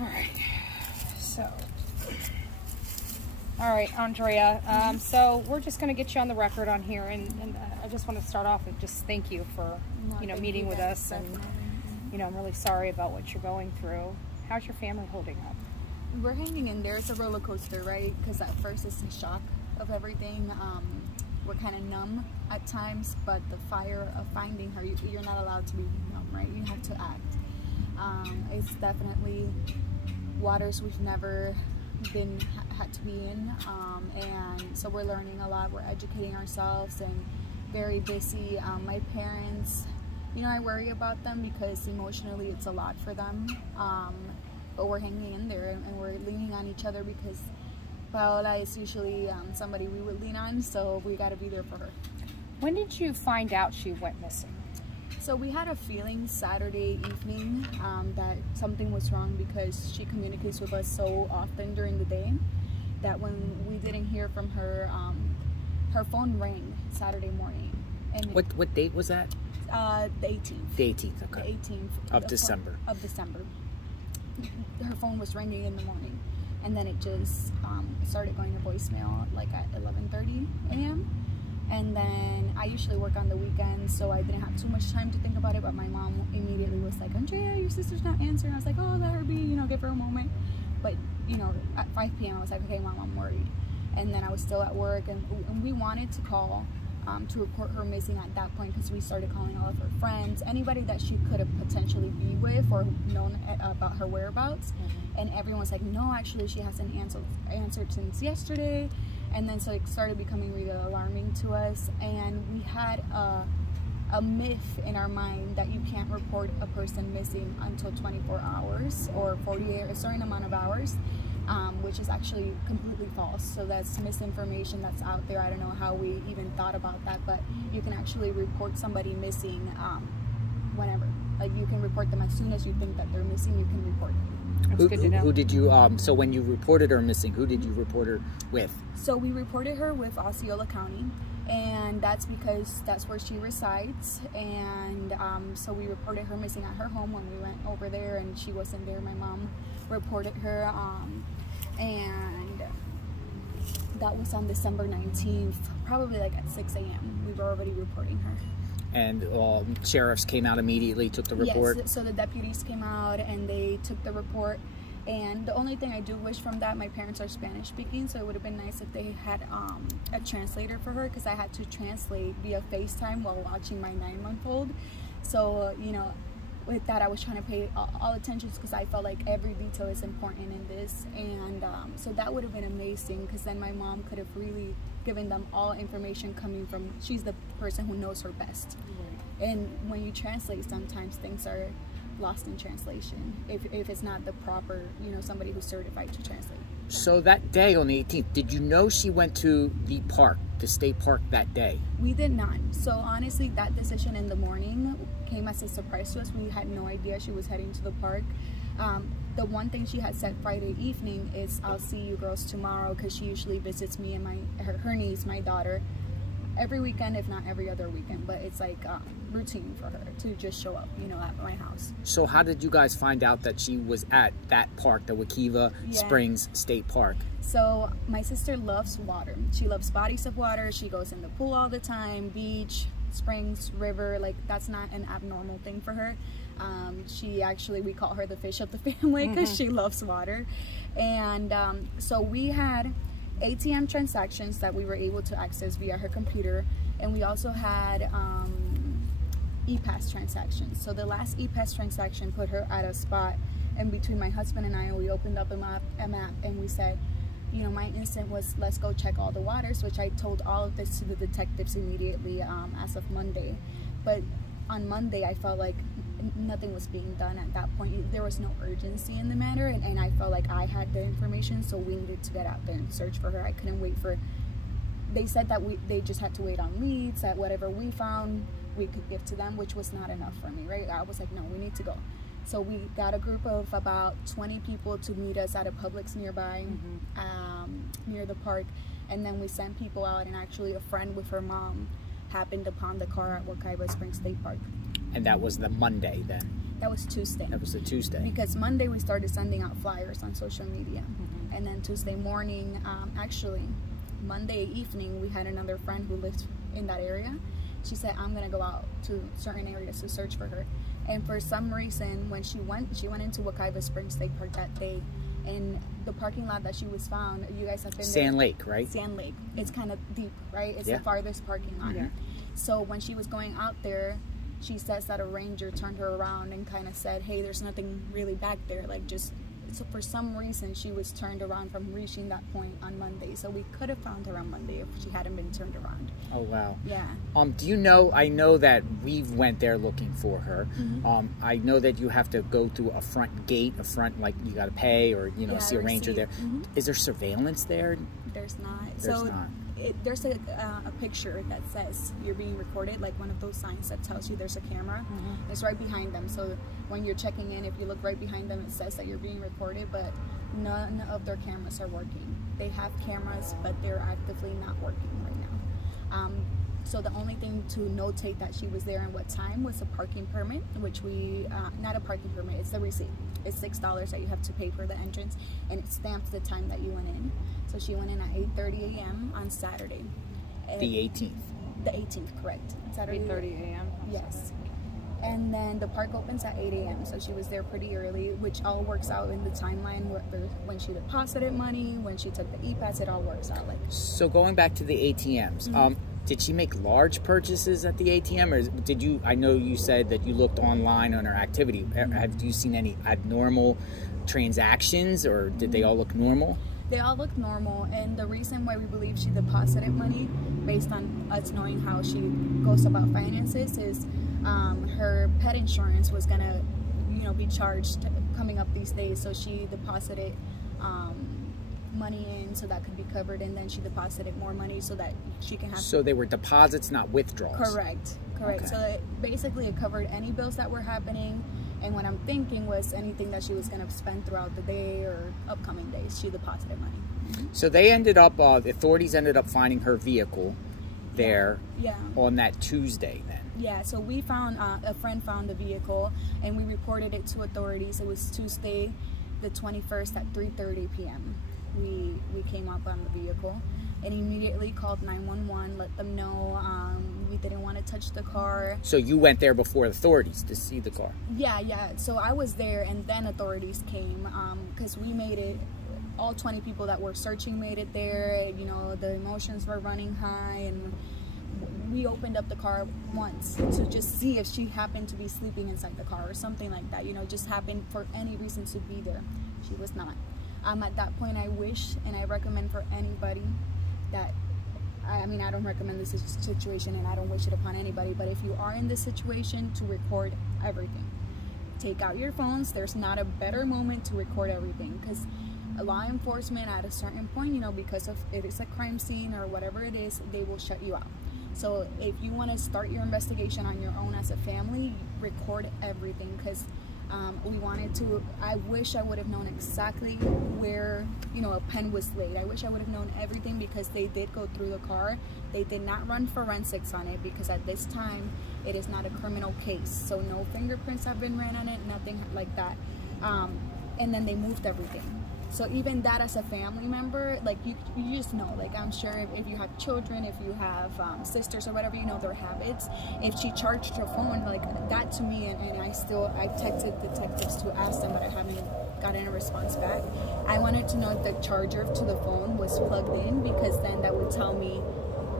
All right. So, all right, Andrea. So we're just going to get you on the record on here, and I just want to start off and just thank you for meeting with us, and I'm really sorry about what you're going through. How's your family holding up? We're hanging in there. It's a roller coaster, right? Because at first it's in shock of everything. We're kind of numb at times, but the fire of finding her, you're not allowed to be numb, right? You have to act. It's definitely waters we've never had to be in, and so we're learning a lot. We're educating ourselves and very busy. My parents, I worry about them because emotionally it's a lot for them, but we're hanging in there, and we're leaning on each other because Paola is usually somebody we would lean on, so we got to be there for her. When did you find out she went missing? So we had a feeling Saturday evening that something was wrong because she communicates with us so often during the day that when we didn't hear from her, her phone rang Saturday morning. And what date was that? The 18th. The 18th, okay. The 18th of December. Of December. Her phone was ringing in the morning, and then it just started going to voicemail like at 11:30 a.m. And then I usually work on the weekends, so I didn't have too much time to think about it, but my mom immediately was like, Andrea, your sister's not answering. I was like, oh, let her be, give her a moment. But, at 5 p.m. I was like, okay, Mom, I'm worried. And then I was still at work, and we wanted to call to report her missing at that point because we started calling all of her friends, anybody that she could have potentially be with or known about her whereabouts. And everyone's like, no, actually, she hasn't answered since yesterday. And then so it started becoming really alarming to us, and we had a myth in our mind that you can't report a person missing until 24 hours or 48 or a certain amount of hours, which is actually completely false. So that's misinformation that's out there. I don't know how we even thought about that, but you can actually report somebody missing whenever. Like, you can report them as soon as you think that they're missing, you can report them. That's good to know. Who did you, so when you reported her missing, who did you report her with? So we reported her with Osceola County, and that's because that's where she resides. And so we reported her missing at her home when we went over there, and she wasn't there. My mom reported her, and that was on December 19th, probably like at 6 a.m. We were already reporting her. And sheriffs came out immediately, took the report? Yes, so the deputies came out and they took the report. And the only thing I do wish from that, my parents are Spanish speaking, so it would have been nice if they had a translator for her, because I had to translate via FaceTime while watching my 9-month-old. So, with that I was trying to pay all attention because I felt like every detail is important in this. And so that would have been amazing, because then my mom could have really given them all information coming from, she's the person who knows her best. And when you translate, sometimes things are lost in translation if it's not the proper, somebody who's certified to translate. So that day on the 18th, did you know she went to the park, the state park, that day? We did not. So honestly, that decision in the morning came as a surprise to us. We had no idea she was heading to the park. The one thing she had said Friday evening is, I'll see you girls tomorrow, because she usually visits me and her niece, my daughter, every weekend, if not every other weekend. But it's like routine for her to just show up, at my house. So how did you guys find out that she was at that park, the Wekiwa Springs State Park? So my sister loves water. She loves bodies of water. She goes in the pool all the time, beach, springs, river. Like, that's not an abnormal thing for her. She actually, we call her the fish of the family because she loves water. And so we had ATM transactions that we were able to access via her computer, and we also had e-pass transactions. So the last e-pass transaction put her at a spot, and between my husband and I, we opened up a map and we said, my instinct was, let's go check all the waters, which I told all of this to the detectives immediately as of Monday. But on Monday, I felt like nothing was being done at that point. There was no urgency in the matter, and I felt like I had the information, so we needed to get out there and search for her. I couldn't wait for, they said that they just had to wait on leads, that whatever we found we could give to them, which was not enough for me, right? I was like, no, we need to go. So we got a group of about 20 people to meet us at a Publix nearby, near the park, and then we sent people out, and actually a friend with her mom happened upon the car at Wekiwa Springs State Park. And that was the Monday then? That was Tuesday. That was a Tuesday. Because Monday we started sending out flyers on social media. And then Tuesday morning, actually Monday evening, we had another friend who lived in that area. She said, I'm gonna go out to certain areas to search for her. And for some reason, when she went into Wekiwa Springs State Park that day. And the parking lot that she was found, you guys have been there. Sand Lake, right? Sand Lake. It's kind of deep, right? It's the farthest parking lot. So when she was going out there, she says that a ranger turned her around and kind of said, hey, there's nothing really back there. Like, just, so for some reason, she was turned around from reaching that point on Monday. So we could have found her on Monday if she hadn't been turned around. Oh, wow. Yeah. Do you know, I know that we went there looking for her. I know that you have to go through a front gate, like you got to pay or, you know, see a ranger there. Is there surveillance there? There's not. There's not. There's a picture that says you're being recorded, like one of those signs that tells you there's a camera. It's right behind them. So when you're checking in, if you look right behind them, it says that you're being recorded, but none of their cameras are working. They have cameras, but they're actively not working right now. So the only thing to notate that she was there and what time was a parking permit, which we, not a parking permit, it's the receipt. It's $6 that you have to pay for the entrance, and it stamps the time that you went in. So she went in at 8:30 a.m. on Saturday. The 18th. The 18th, correct. Saturday. 8:30 a.m. Yes. And then the park opens at 8 a.m. So she was there pretty early, which all works out in the timeline when she deposited money, when she took the e-pass, it all works out. Like. So going back to the ATMs, did she make large purchases at the ATM, or did you? I know you said that you looked online on her activity. Have you seen any abnormal transactions, or did they all look normal? They all look normal, and the reason why we believe she deposited money, based on us knowing how she goes about finances, is her pet insurance was gonna, be charged coming up these days. So she deposited money in so that could be covered, and then she deposited more money so that she can have. So they were deposits, not withdrawals. Correct. Okay. So it covered any bills that were happening. And what I'm thinking was anything that she was going to spend throughout the day or upcoming days, she deposited money. So they ended up, the authorities ended up finding her vehicle there on that Tuesday then. Yeah, so we found, a friend found the vehicle and we reported it to authorities. It was Tuesday the 21st at 3:30 p.m. We came up on the vehicle and immediately called 911, let them know we didn't want to touch the car. So you went there before authorities to see the car? Yeah. So I was there, and then authorities came because we made it. All 20 people that were searching made it there. The emotions were running high, and we opened up the car once to just see if she happened to be sleeping inside the car or something like that. Just happened for any reason to be there. She was not. At that point, I wish and I recommend for anybody that, I don't recommend this situation and I don't wish it upon anybody, but if you are in this situation, to record everything. Take out your phones. There's not a better moment to record everything, because law enforcement at a certain point, because of it is a crime scene or whatever it is, they will shut you out. So if you want to start your investigation on your own as a family, record everything, because we wanted to. I wish I would have known exactly where a pen was laid. I wish I would have known everything, because they did go through the car. They did not run forensics on it, because at this time it is not a criminal case, so no fingerprints have been ran on it, nothing like that. And then they moved everything. So even that, as a family member, like you just know, like I'm sure if you have children, if you have sisters or whatever, their habits. If she charged her phone, like that to me, and I texted detectives to ask them, but I haven't gotten a response back. I wanted to know if the charger to the phone was plugged in, because then that would tell me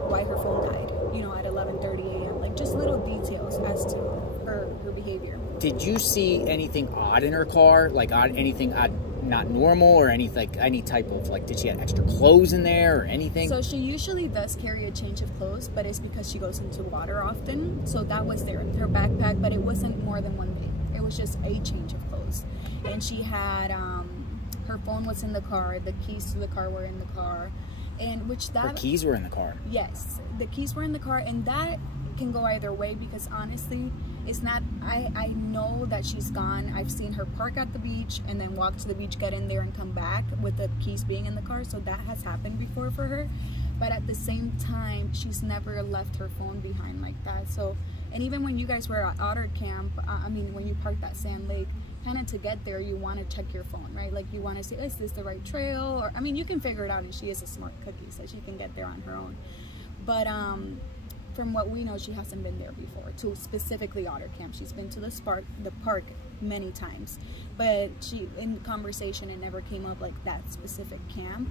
why her phone died, at 11:30 a.m. Like just little details as to her behavior. Did you see anything odd in her car? Like anything odd? Not normal, or any type of, like, did she have extra clothes in there or anything? So she usually does carry a change of clothes, but it's because she goes into water often. So that was there in her backpack, but it wasn't more than one thing. It was just a change of clothes. And she had her phone was in the car, the keys to the car were in the car, and her keys were in the car. Yes, the keys were in the car, and that can go either way, because honestly, it's not, I know that she's gone. I've seen her park at the beach and then walk to the beach, get in there and come back with the keys being in the car. So that has happened before for her. But at the same time, she's never left her phone behind like that. So, And even when you guys were at Otter Camp, I mean, when you parked at Sand Lake, kind of to get there, you want to check your phone, right? Like you want to say, is this the right trail? Or, I mean, you can figure it out, and she is a smart cookie, so she can get there on her own. But from what we know, she hasn't been there before, to specifically Otter Camp. She's been to the park many times, but she, in conversation, it never came up like that specific camp.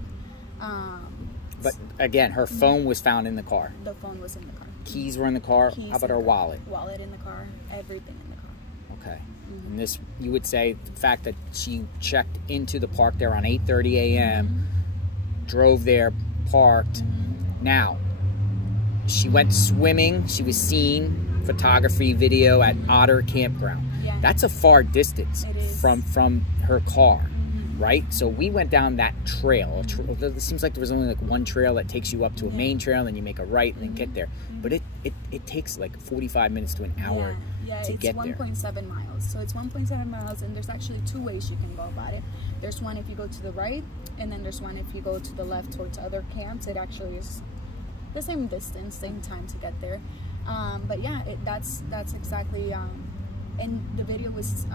But again, her phone was found in the car. The phone was in the car. Keys were in the car. Keys How about her wallet? Wallet in the car. Everything in the car. Okay. And this, you would say, the fact that she checked into the park there on 8:30 a.m., drove there, parked. Now, she went swimming. She was seen, photography, video at Otter Campground. Yeah. That's a far distance from her car, right? So we went down that trail. It seems like there was only like one trail that takes you up to a main trail, and you make a right and then get there. But it takes like 45 minutes to an hour to get there. It's 1.7 miles. So it's 1.7 miles, and there's actually two ways you can go about it. There's one if you go to the right, and then there's one if you go to the left towards other camps. It actually is the same distance, same time to get there. But yeah, that's exactly, and the video was,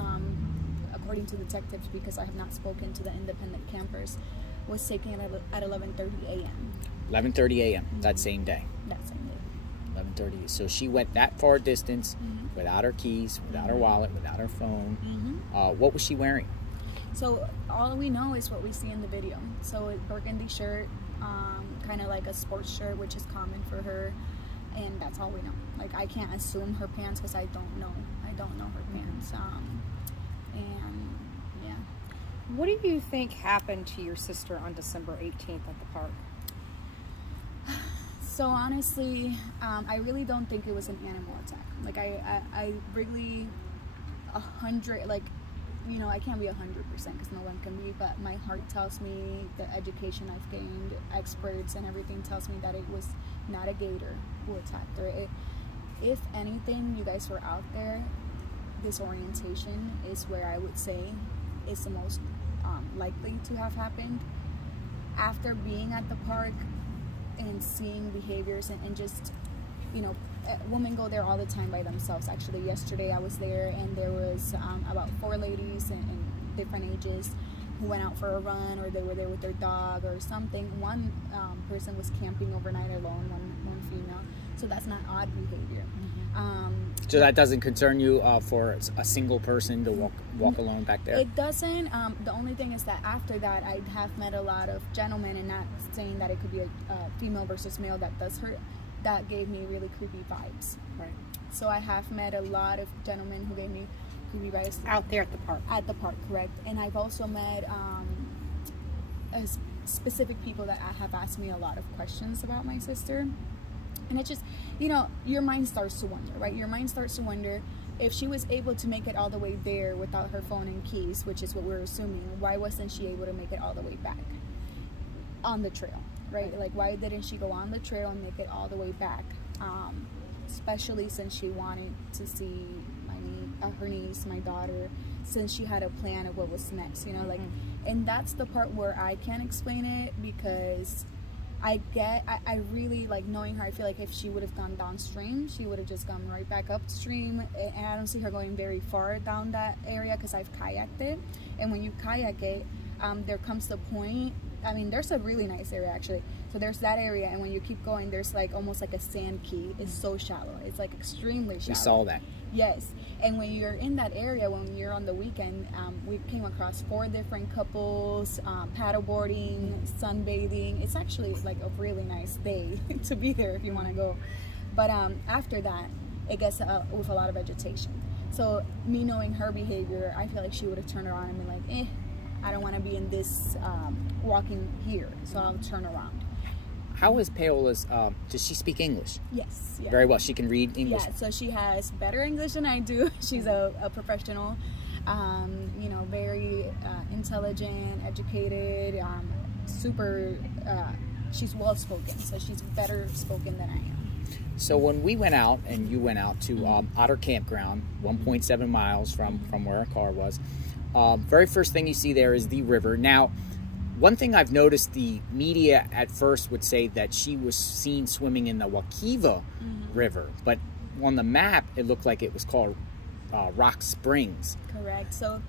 according to detectives, because I have not spoken to the independent campers, was taken at 11:30 a.m. 11:30 a.m. that same day. That same day. 11:30. So she went that far distance without her keys, without her wallet, without her phone. What was she wearing? So all we know is what we see in the video. So a burgundy shirt, kind of like a sports shirt, which is common for her, and that's all we know. Like, I can't assume her pants because I don't know. I don't know her pants. And yeah. What do you think happened to your sister on December 18th at the park? So honestly, I really don't think it was an animal attack. Like I really 100, like, you know, I can't be 100% because no one can be, but my heart tells me, the education I've gained, experts and everything tells me that it was not a gator who attacked her. If anything, you guys were out there, disorientation is where I would say is the most likely to have happened. After being at the park and seeing behaviors and just, you know, women go there all the time by themselves. Actually, yesterday I was there, and there was about 4 ladies in different ages who went out for a run, or they were there with their dog or something. One person was camping overnight alone, one female. So that's not odd behavior. So that doesn't concern you for a single person to walk alone back there? It doesn't. The only thing is that after that, I have met a lot of gentlemen, and not saying that it could be a female versus male that does hurt. That gave me really creepy vibes. Right. So I have met a lot of gentlemen who gave me creepy vibes. Out there at the park. At the park, correct. And I've also met specific people that have asked me a lot of questions about my sister. And it just, you know, your mind starts to wonder, right? Your mind starts to wonder, if she was able to make it all the way there without her phone and keys, which is what we're assuming, why wasn't she able to make it all the way back on the trail, right? Like, why didn't she go on the trail and make it all the way back? Especially since she wanted to see her niece, my daughter, since she had a plan of what was next, you know, like, and that's the part where I can't explain it, because I really like knowing her. I feel like if she would have gone downstream, she would have just gone right back upstream, and I don't see her going very far down that area because I've kayaked it. And when you kayak it, there comes the point, I mean, there's a really nice area actually. So there's that area, and when you keep going, there's like almost like a sand key. It's so shallow. It's like extremely shallow. We saw that. Yes. And when you're in that area, when you're on the weekend, we came across 4 different couples, paddleboarding, sunbathing. It's actually like a really nice day to be there if you want to go. But after that, it gets with a lot of vegetation. So me knowing her behavior, I feel like she would have turned around and been like, I don't want to be in this walking here, so I'll turn around. How is Paola's, does she speak English? Yes. Yeah. Very well. She can read English? Yeah, so she has better English than I do. She's a professional, you know, very intelligent, educated, super, she's well-spoken, so she's better spoken than I am. So when we went out, and you went out to Otter Campground, 1.7 miles from where our car was, very first thing you see there is the river. Now, one thing I've noticed, the media at first would say that she was seen swimming in the Wekiwa River, but on the map, it looked like it was called Rock Springs. Correct. So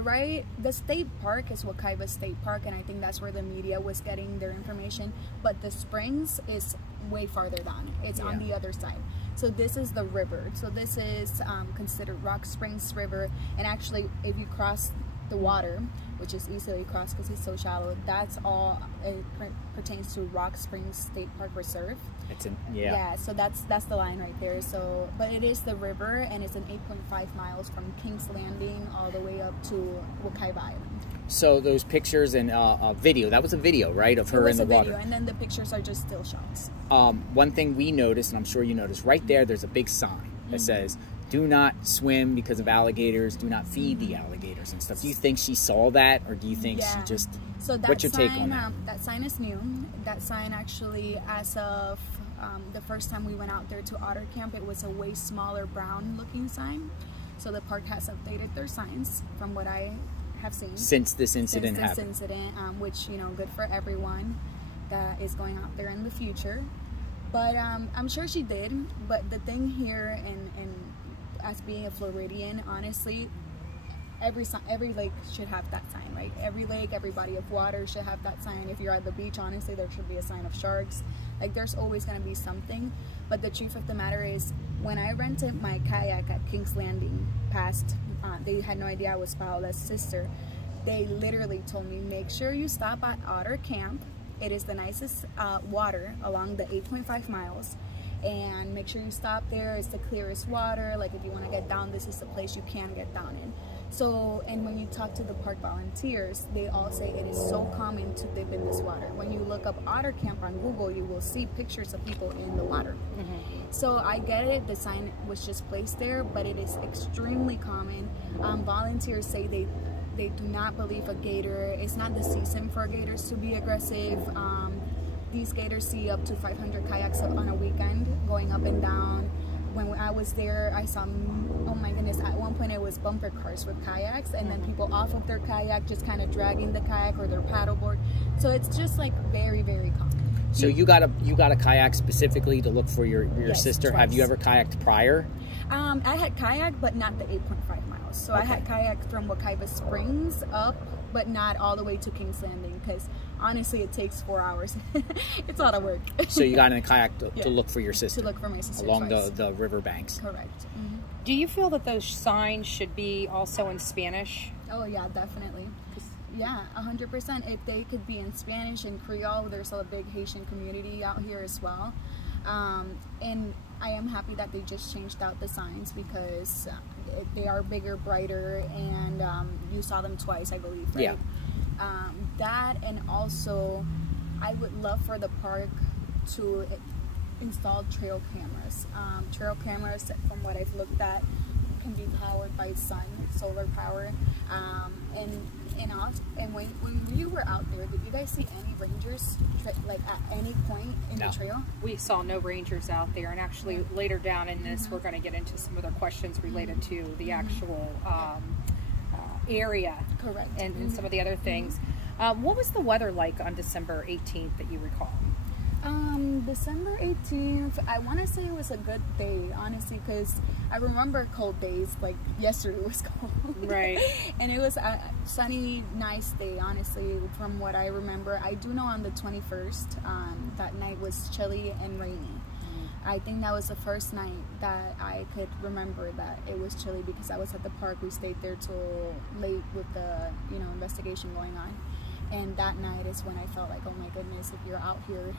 right, the state park is Wekiwa State Park, and I think that's where the media was getting their information. But the springs is way farther down. It's on the other side. So this is the river. So this is considered Rock Springs River. And actually, if you cross the water, which is easily crossed because it's so shallow, that's all it pertains to Rock Springs State Park Reserve. It's in, yeah, so that's the line right there. So but it is the river, and it's an 8.5 miles from King's Landing all the way up to Wekiwa Island. So those pictures and video, that was a video, right, of her in the water. And then the pictures are just still shots. One thing we noticed, and I'm sure you noticed, right there's a big sign that says, do not swim because of alligators, do not feed the alligators and stuff. Do you think she saw that, or do you think she just, what's your take on that? That sign is new. That sign actually, as of the first time we went out there to Otter Camp, it was a way smaller brown looking sign. So the park has updated their signs from what I have seen. Since this incident happened. Which, you know, good for everyone that is going out there in the future. But I'm sure she did. But the thing here, and as being a Floridian, honestly, every lake should have that sign, right? Every lake, every body of water should have that sign. If you're at the beach, honestly, there should be a sign of sharks. Like, there's always going to be something. But the truth of the matter is, when I rented my kayak at King's Landing they had no idea I was Paola's sister. They literally told me, make sure you stop at Otter Camp. It is the nicest water along the 8.5 miles. And make sure you stop there. It's the clearest water. Like, if you want to get down, this is the place you can get down in. So, and when you talk to the park volunteers, they all say it is so common to dip in this water. When you look up Otter Camp on Google, you will see pictures of people in the water. So I get it, the sign was just placed there, but it is extremely common. Volunteers say they do not believe a gator. It's not the season for gators to be aggressive. These gators see up to 500 kayaks on a weekend going up and down. When I was there, I saw, oh my goodness, at one point it was bumper cars with kayaks, and then people off of their kayak just kind of dragging the kayak or their paddleboard. So it's just like very, very common. So you got a kayak specifically to look for your Yes, sister. twice. Have you ever kayaked prior? I had kayak, but not the 8.5 miles. So I had kayak from Wekiwa Springs up, but not all the way to King's Landing, because honestly it takes 4 hours. It's a lot of work. So you got in a kayak to look for your sister? To look for my sister along twice. the river banks. Correct. Do you feel that those signs should be also in Spanish? Oh yeah, definitely. Yeah, 100%. If they could be in Spanish and Creole, there's a big Haitian community out here as well. And I am happy that they just changed out the signs, because they are bigger, brighter, and you saw them twice, I believe, right? Yeah. That, and also I would love for the park to install trail cameras. Trail cameras, from what I've looked at, can be powered by sun, solar power. And when you were out there, did you guys see any rangers like at any point in the trail? We saw no rangers out there, and actually later down in this we're going to get into some other questions related to the actual area. Correct. And some of the other things. What was the weather like on December 18th that you recall? December 18th, I want to say it was a good day, honestly, because I remember cold days, like yesterday was cold. Right. And it was a sunny, nice day, honestly, from what I remember. I do know on the 21st, that night was chilly and rainy. I think that was the first night that I could remember that it was chilly, because I was at the park. We stayed there till late with the, investigation going on. And that night is when I felt like, oh my goodness, if you're out here,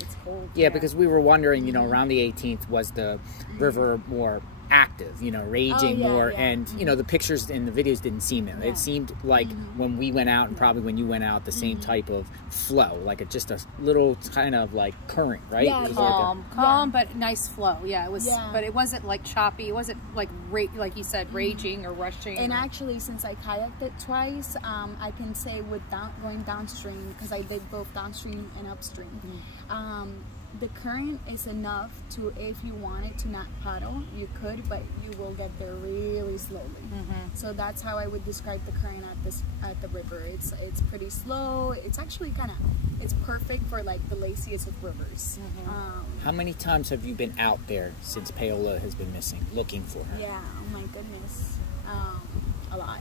it's cold. Yeah, because we were wondering, around the 18th, was the river more active, raging more, and the pictures and the videos didn't seem it. It seemed like when we went out, and probably when you went out, the same type of flow, like just a little kind of like current, right? Yeah, it was calm, but nice flow. Yeah, it was, but it wasn't like choppy. It wasn't like like you said, raging or rushing. And actually, since I kayaked it twice, I can say with going downstream, because I did both downstream and upstream. the current is enough to, if you wanted to not paddle, you could, but you will get there really slowly. So that's how I would describe the current at the river. It's pretty slow. It's actually it's perfect for like the laziest of rivers. How many times have you been out there since Paola has been missing, looking for her? Yeah, oh my goodness, a lot.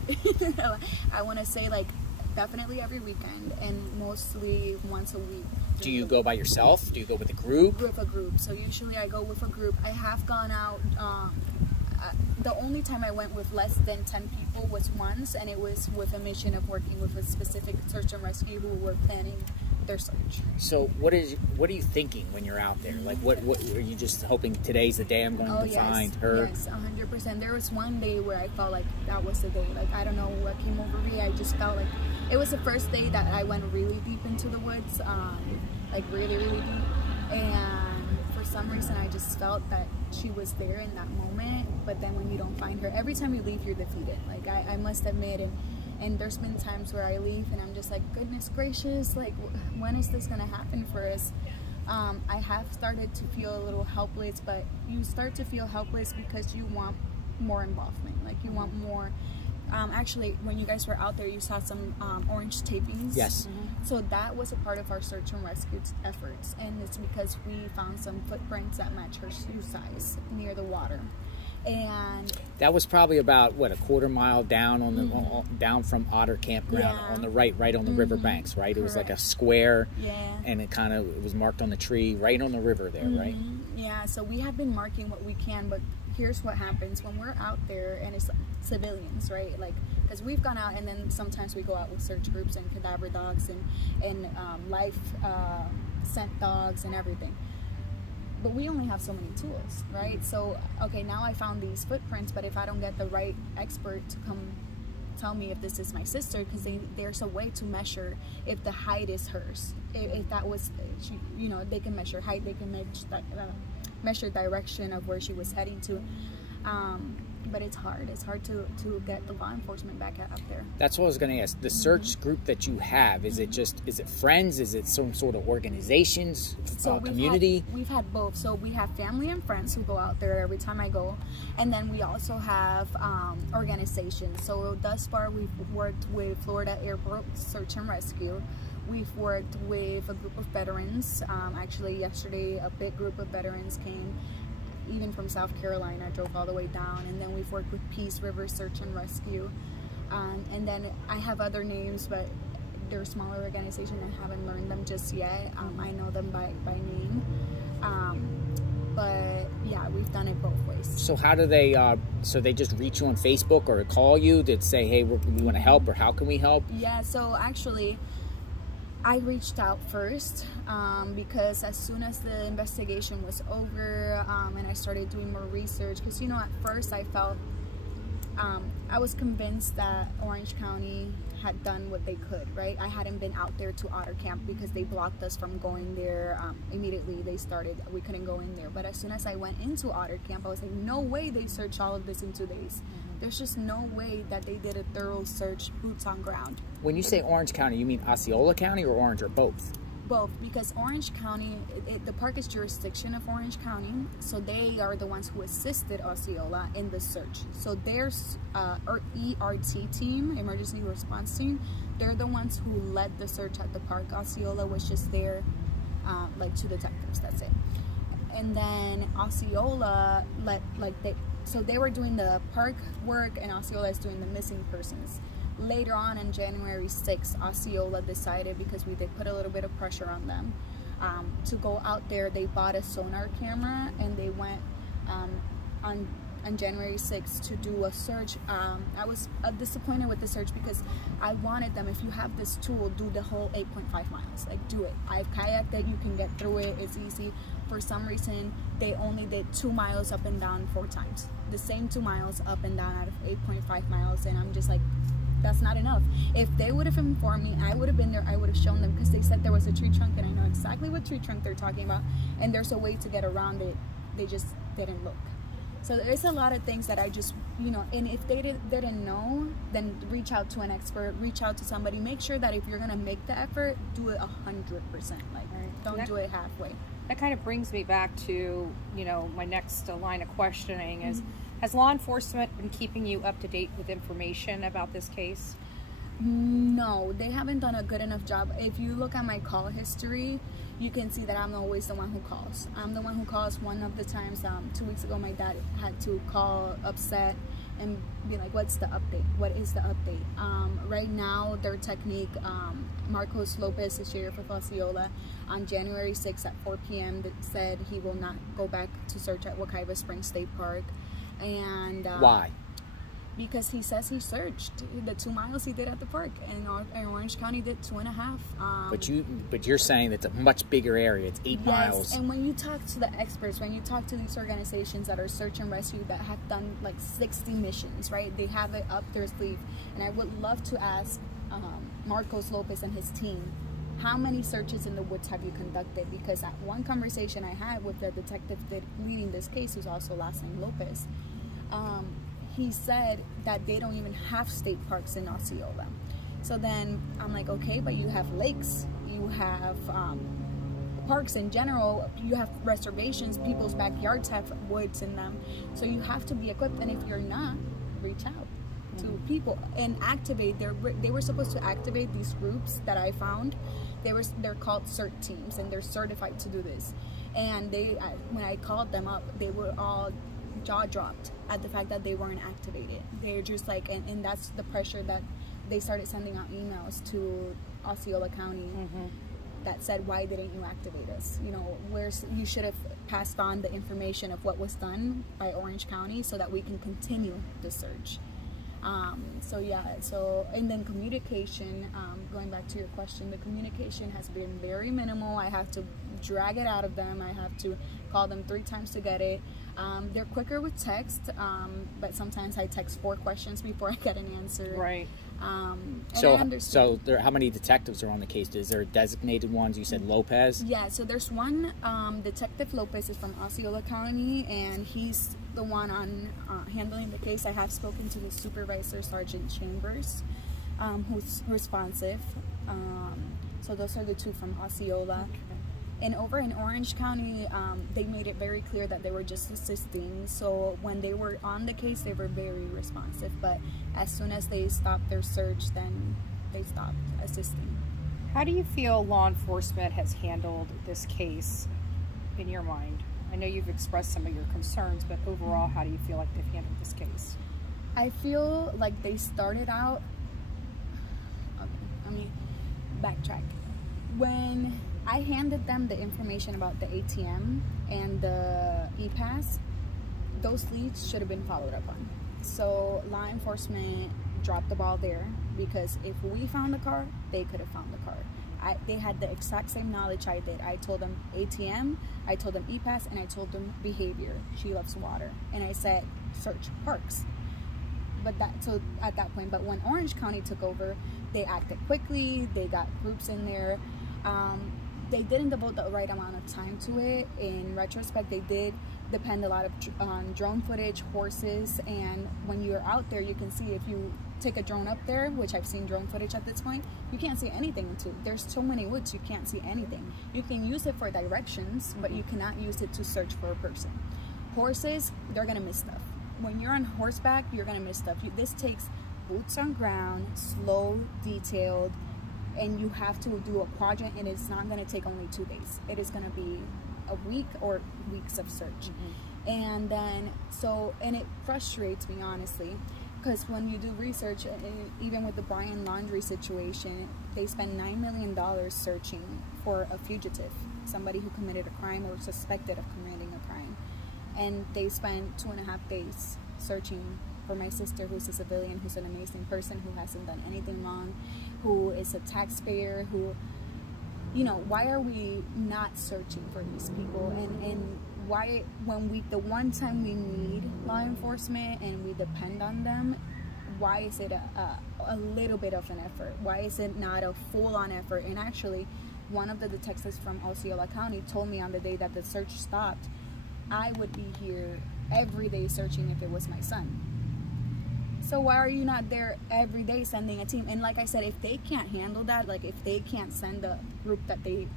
I want to say like definitely every weekend, and mostly once a week. Do you go by yourself? Do you go with a group? With a group. So usually I go with a group. I have gone out, the only time I went with less than 10 people was once, and it was with a mission of working with a specific search and rescue who were planning their search. So what are you thinking when you're out there? Like what are you just hoping today's the day I'm going to find her? Yes, 100%. There was one day where I felt like that was the day. Like I don't know what came over me. I just felt like it was the first day that I went really deep into the woods, like really, really deep. And for some reason, I just felt that she was there in that moment. But then when you don't find her, every time you leave, you're defeated. Like I must admit, and there's been times where I leave and I'm just like, goodness gracious, like when is this gonna happen for us? I have started to feel a little helpless, but you start to feel helpless because you want more involvement. Like you want more. Actually, when you guys were out there, you saw some orange tapings. Yes. So that was a part of our search and rescue efforts, and it's because we found some footprints that match her shoe size near the water. And that was probably about what, a quarter mile down on the down from Otter Campground, on the right on the river banks, right? It was like a square, and it was marked on the tree right on the river there, right? Yeah, so we have been marking what we can, but here's what happens when we're out there and it's civilians, right? Like, because we've gone out and then sometimes we go out with search groups and cadaver dogs and life scent dogs and everything. But we only have so many tools, right? So, okay, now I found these footprints, but if I don't get the right expert to come tell me if this is my sister, because there's a way to measure if the height is hers. If that was, you know, they can measure height, they can measure direction of where she was heading to. But it's hard. It's hard to get the law enforcement back up there. That's what I was going to ask. The search group that you have, is it friends? Is it some sort of organizations, community? We've had both. So we have family and friends who go out there every time I go. And then we also have organizations. So thus far, we've worked with Florida Airport Search and Rescue. We've worked with a group of veterans. Actually, yesterday, a big group of veterans came, even from South Carolina, drove all the way down. And then we've worked with Peace River Search and Rescue. And then I have other names, but they're smaller organizations. I haven't learned them just yet. I know them by name. But yeah, we've done it both ways. So how do they, so they just reach you on Facebook or call you to say, hey, we want to help, or how can we help? Yeah, so actually, I reached out first because as soon as the investigation was over and I started doing more research, because, you know, at first I felt, I was convinced that Orange County had done what they could, right? I hadn't been out there to Otter Camp because they blocked us from going there. Immediately they started, we couldn't go in there. But as soon as I went into Otter Camp, I was like, no way they searched all of this in 2 days. There's just no way that they did a thorough search, boots on ground. When you say Orange County, you mean Osceola County or Orange, or both? Both, because Orange County, the park is jurisdiction of Orange County, so they are the ones who assisted Osceola in the search. So there's ERT team, emergency response team, they're the ones who led the search at the park. Osceola was just there, like 2 detectives, that's it. And then Osceola so they were doing the park work and Osceola is doing the missing persons. Later on January 6th, Osceola decided, because we did put a little bit of pressure on them, to go out there. They bought a sonar camera and they went on January 6th to do a search. I was disappointed with the search because I wanted them, if you have this tool, do the whole 8.5 miles. Like, do it. I've kayaked it, you can get through it, it's easy. For some reason, they only did 2 miles up and down 4 times. The same 2 miles up and down out of 8.5 miles, and I'm just like, that's not enough. If they would have informed me, I would have been there, I would have shown them, because they said there was a tree trunk, and I know exactly what tree trunk they're talking about, and there's a way to get around it. They just didn't look. So there's a lot of things that I just, you know, and if they didn't know, then reach out to an expert, reach out to somebody. Make sure that if you're going to make the effort, do it 100%. Like, don't do it halfway. That kind of brings me back to, you know, my next line of questioning is, has law enforcement been keeping you up to date with information about this case? No, they haven't done a good enough job. If you look at my call history, you can see that I'm always the one who calls. I'm the one who calls. One of the times, 2 weeks ago, my dad had to call upset and be like, what's the update? What is the update? Right now, their technique, Marcos Lopez, the sheriff of Osceola, on January 6th at 4 p.m. said he will not go back to search at Wekiwa Springs State Park. And why? Because he says he searched the 2 miles he did at the park, and Orange County did 2.5. But you're saying it's a much bigger area. It's 8 miles. And when you talk to the experts, when you talk to these organizations that are search and rescue that have done like 60 missions, right? They have it up their sleeve. And I would love to ask Marcos Lopez and his team, how many searches in the woods have you conducted? Because at one conversation I had with the detective leading this case, who's also last name Lopez, he said that they don't even have state parks in Osceola. So then I'm like, okay, but you have lakes, you have parks in general, you have reservations, people's backyards have woods in them. So you have to be equipped, and if you're not, reach out to people and activate. They were supposed to activate these groups that I found. They're called CERT teams, and they're certified to do this. And when I called them up, they were all jaw dropped at the fact that they weren't activated. They're just like, and that's the pressure that they started sending out emails to Osceola County that said, why didn't you activate us? You know, you should have passed on the information of what was done by Orange County so that we can continue the search. And then communication, going back to your question, the communication has been very minimal. I have to drag it out of them. I have to call them 3 times to get it. They're quicker with text, but sometimes I text 4 questions before I get an answer. Right. So how many detectives are on the case? Is there designated ones? You said Lopez? Yeah, so there's one, Detective Lopez is from Osceola County, and he's the one on handling the case. I have spoken to the supervisor, Sergeant Chambers, who's responsive. So those are the 2 from Osceola. Okay. And over in Orange County, they made it very clear that they were just assisting. So when they were on the case, they were very responsive. But as soon as they stopped their search, then they stopped assisting. How do you feel law enforcement has handled this case in your mind? I know you've expressed some of your concerns, but overall, how do you feel like they've handled this case? I feel like they started out, backtrack. When I handed them the information about the ATM and the e-pass, those leads should have been followed up on. So law enforcement dropped the ball there, because if we found the car, they could have found the car. They had the exact same knowledge I did. I told them ATM, I told them e-pass, and I told them behavior. She loves water. And I said search parks. But at that point, but when Orange County took over, they acted quickly. They got groups in there. They didn't devote the right amount of time to it. In retrospect, they did depend a lot on drone footage, horses, and when you're out there, you can see, if you take a drone up there, which I've seen drone footage at this point, you can't see anything. There's so many woods, you can't see anything. You can use it for directions, but you cannot use it to search for a person. Horses, they're gonna miss stuff. When you're on horseback, you're gonna miss stuff. This takes boots on ground, slow, detailed, and you have to do a quadrant, and it's not going to take only 2 days. It is going to be a week or weeks of search. And then, and it frustrates me, honestly, because when you do research, even with the Brian Laundrie situation, they spent $9 million searching for a fugitive, somebody who committed a crime or suspected of committing a crime. And they spent 2.5 days searching for my sister, who's a civilian, who's an amazing person, who hasn't done anything wrong, who is a taxpayer, who, you know, why are we not searching for these people? And why, when the one time we need law enforcement and we depend on them, why is it a little bit of an effort? Why is it not a full-on effort? And actually, one of the detectives from Osceola County told me on the day that the search stopped, I would be here every day searching if it was my son. So why are you not there every day sending a team? And like I said, if they can't handle that, like if they can't send a group that they,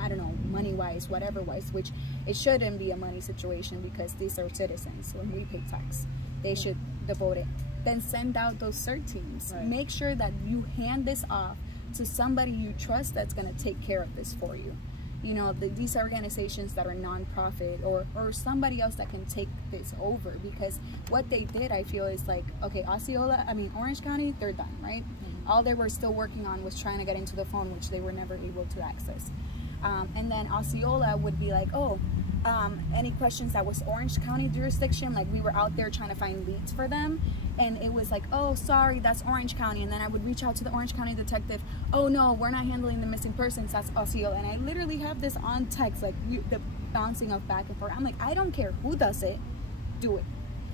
I don't know, money-wise, whatever-wise, which it shouldn't be a money situation because these are citizens. When we pay tax, they should devote it. Then send out those CERT teams. Right. Make sure that you hand this off to somebody you trust that's going to take care of this for you. You know, these organizations that are nonprofit or somebody else that can take this over, because what they did, I feel, is like, okay, Orange County, they're done, right? Mm-hmm. All they were still working on was trying to get into the phone, which they were never able to access. And then Osceola would be like, oh, any questions that was Orange County jurisdiction, like we were out there trying to find leads for them, and it was like, oh, sorry, that's Orange County. And then I would reach out to the Orange County detective, oh no, we're not handling the missing persons, that's Osceola. And I literally have this on text, like the bouncing of back and forth. I'm like, I don't care who does it, do it.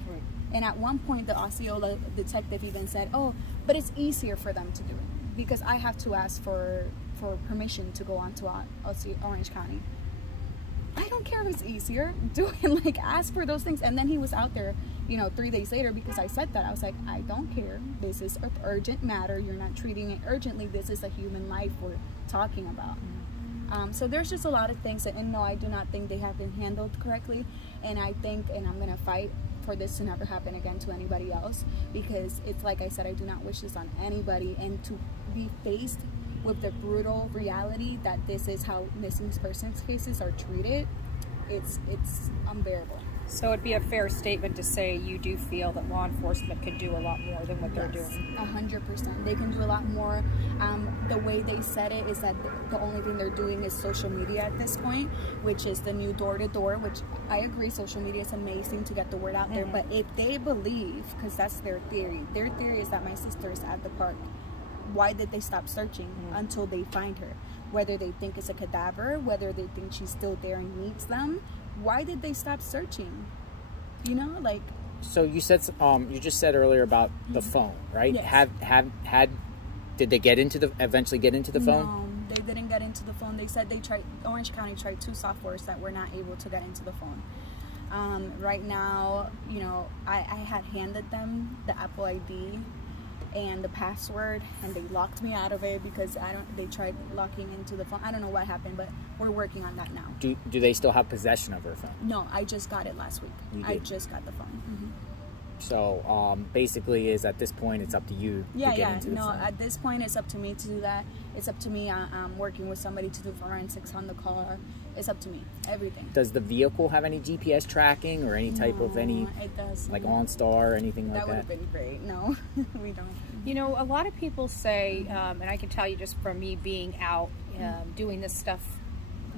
Right. And at one point the Osceola detective even said, oh, but it's easier for them to do it because I have to ask for permission to go on to Orange County. I don't care if it's easier. Do it, like, ask for those things. And then he was out there, you know, 3 days later, because I said that. I was like, I don't care. This is an urgent matter. You're not treating it urgently. This is a human life we're talking about. So there's just a lot of things that, and no, I do not think they have been handled correctly. And I think, and I'm going to fight for this to never happen again to anybody else, because it's like I said, I do not wish this on anybody. And to be faced with the brutal reality that this is how missing persons cases are treated, it's unbearable. So it'd be a fair statement to say you do feel that law enforcement could do a lot more than what they're doing. 100%. They can do a lot more. The way they said it is that the only thing they're doing is social media at this point, which is the new door-to-door, which I agree, social media is amazing to get the word out there. But if they believe, because that's their theory is that my sister is at the park, why did they stop searching until they find her? Whether they think it's a cadaver, whether they think she's still there and needs them, why did they stop searching? You know, like. So you said, you just said earlier about the phone, right? Yes. Did they eventually get into the phone? No, they didn't get into the phone. They said Orange County tried 2 softwares that were not able to get into the phone. Right now, you know, I had handed them the Apple ID and the password, and they locked me out of it because they tried locking into the phone. I don't know what happened, but we're working on that now. Do they still have possession of her phone? No, I just got it last week. I just got the phone. So basically, at this point, it's up to you to get into the phone. At this point, it's up to me to do that. It's up to me. I'm working with somebody to do forensics on the car. It's up to me. Everything. Does the vehicle have any GPS tracking or any type of it does. like OnStar or anything like that? That would have been great. No, we don't. You know, a lot of people say, and I can tell you just from me being out doing this stuff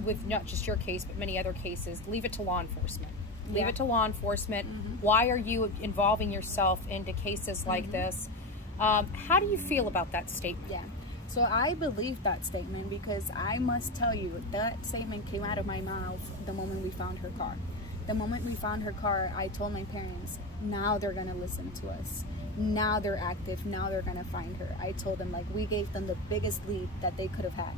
with not just your case, but many other cases, leave it to law enforcement. Leave it to law enforcement. Why are you involving yourself into cases like this? How do you feel about that statement? Yeah. So I believe that statement because I must tell you, that statement came out of my mouth the moment we found her car. The moment we found her car, I told my parents, now they're going to listen to us. Now they're active. Now they're going to find her. I told them, like, we gave them the biggest lead that they could have had.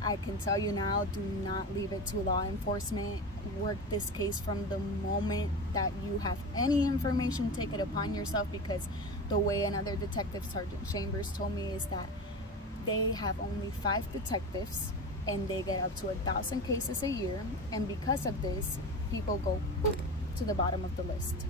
I can tell you now, do not leave it to law enforcement. Work this case from the moment that you have any information. Take it upon yourself, because the way another detective, Sergeant Chambers, told me is that they have only 5 detectives and they get up to 1,000 cases a year, and because of this, people go whoop, to the bottom of the list,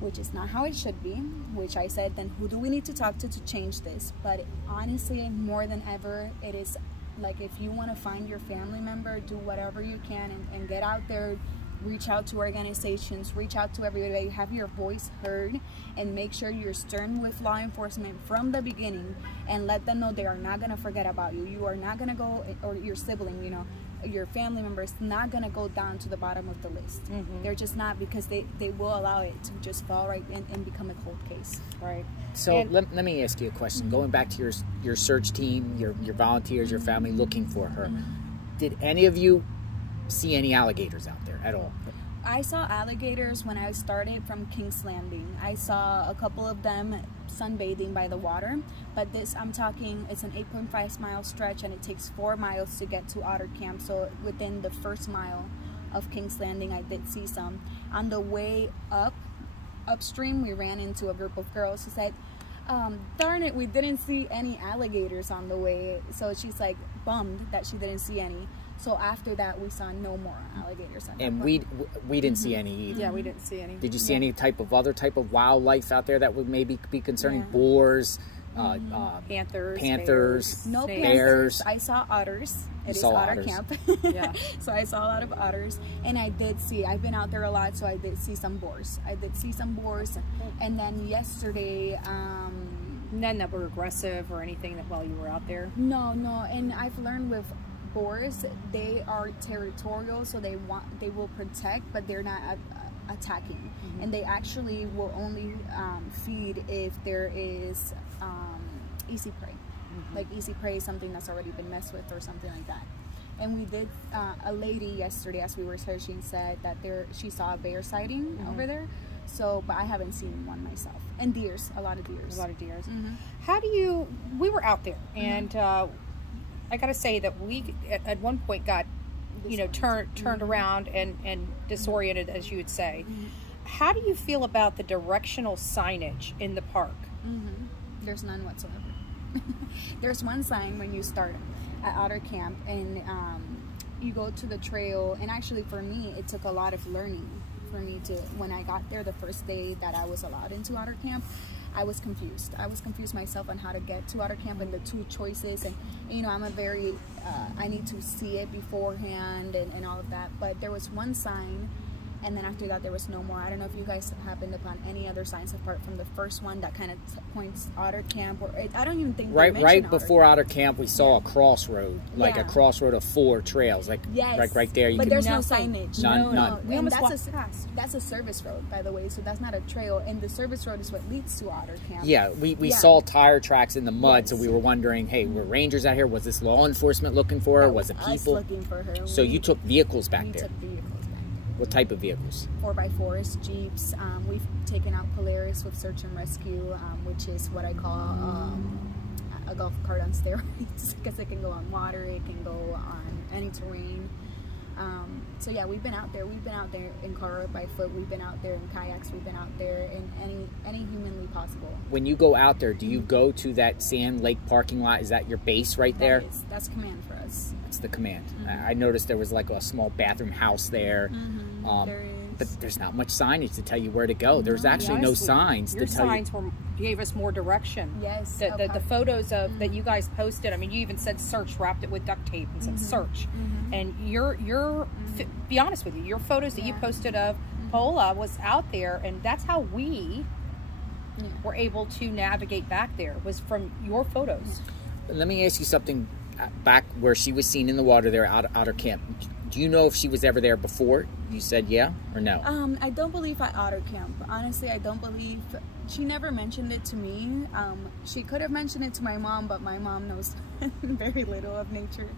which is not how it should be. Which I said, then who do we need to talk to change this? But honestly, more than ever, it is like, if you want to find your family member, do whatever you can and get out there. Reach out to organizations, reach out to everybody, have your voice heard, and make sure you're stern with law enforcement from the beginning, and let them know they are not going to forget about you. You are not going to go, or your sibling, you know, your family member is not going to go down to the bottom of the list. They're just not, because they will allow it to just fall right in and become a cold case. Right. So let me ask you a question. Going back to your search team, your volunteers, your family looking for her, did any of you see any alligators out there at all? I saw alligators when I started from King's Landing. I saw a couple of them sunbathing by the water, but this, I'm talking, it's an 8.5 mile stretch, and it takes 4 miles to get to Otter Camp. So within the first mile of King's Landing. I did see some. On the way upstream, we ran into a group of girls who said, darn it, we didn't see any alligators on the way. So she's like bummed that she didn't see any. So after that, we saw no more alligators. And we didn't see any either. Yeah, we didn't see any. Did you see any other type of wildlife out there that would maybe be concerning? Boars, panthers, no bears. Panthers. I saw otters. It is saw otter otters. camp. Yeah. So I saw a lot of otters, and I've been out there a lot, so I did see some boars. And then yesterday, none that were aggressive or anything that while you were out there? No, and I've learned with boars, they are territorial, so they will protect, but they're not attacking. And they actually will only feed if there is easy prey. Like easy prey is something that's already been messed with or something like that. And we did, a lady yesterday as we were searching said that she saw a bear sighting over there. So, but I haven't seen one myself. And deers, a lot of deers. How do you, we were out there, and I gotta say that we at one point got, turned around and disoriented, as you would say. How do you feel about the directional signage in the park? There's none whatsoever. There's one sign when you start at Otter Camp, and you go to the trail, and actually for me it took a lot of learning for me to, when I got there the first day that I was allowed into Otter Camp, I was confused myself on how to get to Otter Camp and the two choices, and I'm a very I need to see it beforehand and all of that. But there was one sign, and then after that there was no more. I don't know if you guys happened upon any other signs apart from the first one that kind of points Otter Camp, or I don't even think right before Otter Camp we saw a crossroad, like a crossroad of 4 trails, like right there. But there's no signage. None. We almost walked past. That's a service road, by the way, so that's not a trail, and the service road is what leads to Otter Camp. Yeah, we saw tire tracks in the mud, so we were wondering, hey, were rangers out here? Was this law enforcement looking for her? Was it people? Us looking for her. So you took vehicles back there? We took vehicles back there. What type of vehicles? 4x4s, Jeeps. We've taken out Polaris with search and rescue, which is what I call a golf cart on steroids, because it can go on water, it can go on any terrain. So yeah, we've been out there in car or by foot, we've been out there in kayaks, we've been out there in any humanly possible. When you go out there, do you go to that Sand Lake parking lot? Is that your base right there? That's command for us. That's the command. I noticed there was like a small bathroom house there. There is. But there's not much signage to tell you where to go. There's actually no signs to tell you. Your signs gave us more direction. Yes. The photos of that you guys posted, I mean, you even said search, wrapped it with duct tape and said search. And be honest with you, your photos that you posted of Paola was out there, and that's how we were able to navigate back there, was from your photos. Let me ask you something. Back where she was seen in the water there at Otter Camp, do you know if she was ever there before? You said yeah or no? I don't believe at Otter Camp. Honestly, I don't believe. She never mentioned it to me. She could have mentioned it to my mom, but my mom knows very little of nature,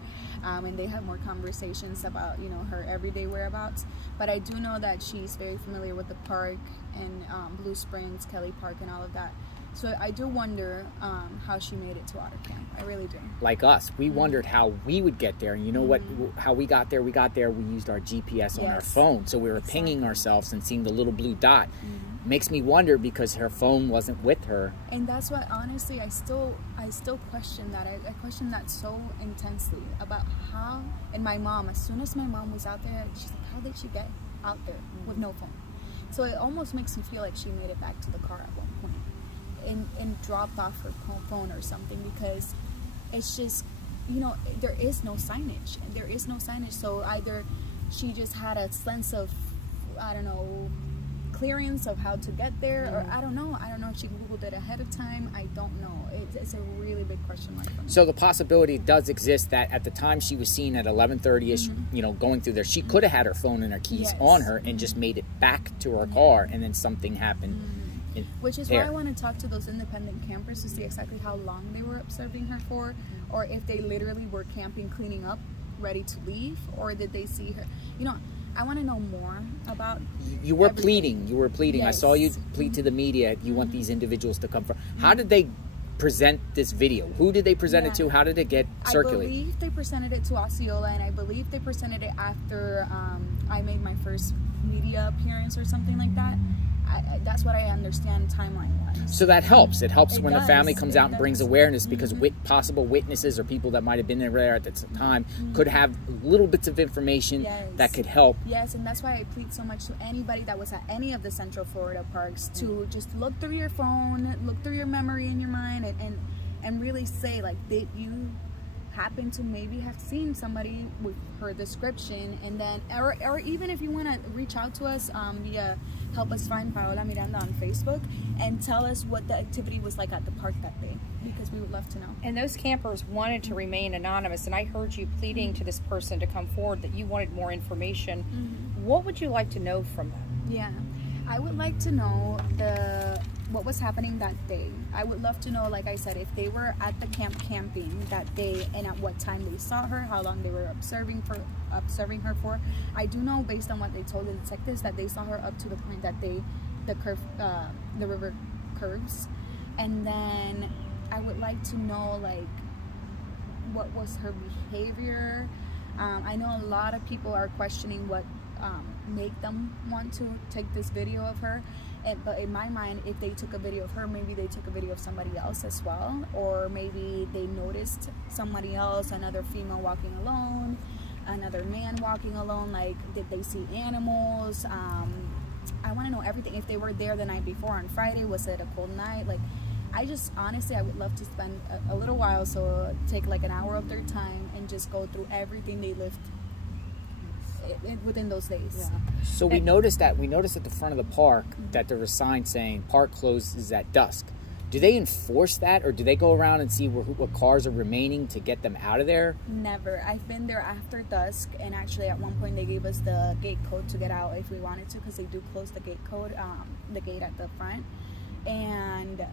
and they have more conversations about her everyday whereabouts. But I do know that she's very familiar with the park and Blue Springs, Kelly Park, and all of that. So I do wonder how she made it to Otter Camp. I really do. Like us, we wondered how we would get there. And you know what? How we got there? We used our GPS on our phone. So we were pinging ourselves and seeing the little blue dot. Makes me wonder because her phone wasn't with her. And that's what, honestly, I still question that. I question that so intensely about how. And my mom, as soon as my mom was out there, she's like, how did she get out there with no phone? So it almost makes me feel like she made it back to the car at one point. And dropped off her phone or something, because it's just, there is no signage. So either she just had a sense of, I don't know, clearance of how to get there, or I don't know if she Googled it ahead of time. I don't know. It's a really big question mark for me. So the possibility does exist that at the time she was seen at 11:30ish, going through there, she could have had her phone and her keys on her and just made it back to her car, and then something happened. Which is why I want to talk to those independent campers to see exactly how long they were observing her for, or if they literally were camping, cleaning up, ready to leave, or did they see her? I want to know more about. You were pleading. Yes. I saw you plead to the media. You want these individuals to come from. How did they present this video? Who did they present it to? How did it get circulated? I believe they presented it to Osceola, and I believe they presented it after I made my first media appearance or something like that. That's what I understand timeline-wise. So that helps. It helps when the family comes out and does. brings awareness, because possible witnesses or people that might have been there at the time could have little bits of information that could help. Yes, and that's why I plead so much to anybody that was at any of the Central Florida parks to just look through your phone, look through your memory in your mind, and really say, like, did you happen to maybe have seen somebody with her description? And then, or even if you want to reach out to us via Help Us Find Paola Miranda on Facebook and tell us what the activity was like at the park that day, because we would love to know. And those campers wanted to remain anonymous, and I heard you pleading to this person to come forward that you wanted more information. What would you like to know from them? Yeah, I would like to know what was happening that day. I would love to know, like I said, if they were at the camp camping that day and at what time they saw her, how long they were observing her for. I do know, based on what they told the detectives, that they saw her up to the point that the river curves. And then I would like to know, like, what was her behavior. I know a lot of people are questioning what made them want to take this video of her. But in my mind, if they took a video of her, maybe they took a video of somebody else as well, or maybe they noticed somebody else, another female walking alone, another man walking alone. Like, did they see animals? I want to know everything. If they were there the night before on Friday, was it a cold night? Like, I just, honestly, I would love to spend a little while, so take like an hour of their time and just go through everything they lived within those days. Yeah. So we noticed at the front of the park that there was signs saying park closes at dusk. Do they enforce that, or do they go around and see what cars are remaining to get them out of there? Never. I've been there after dusk, and actually at one point they gave us the gate code to get out if we wanted to, because they do close the gate code, the gate at the front. And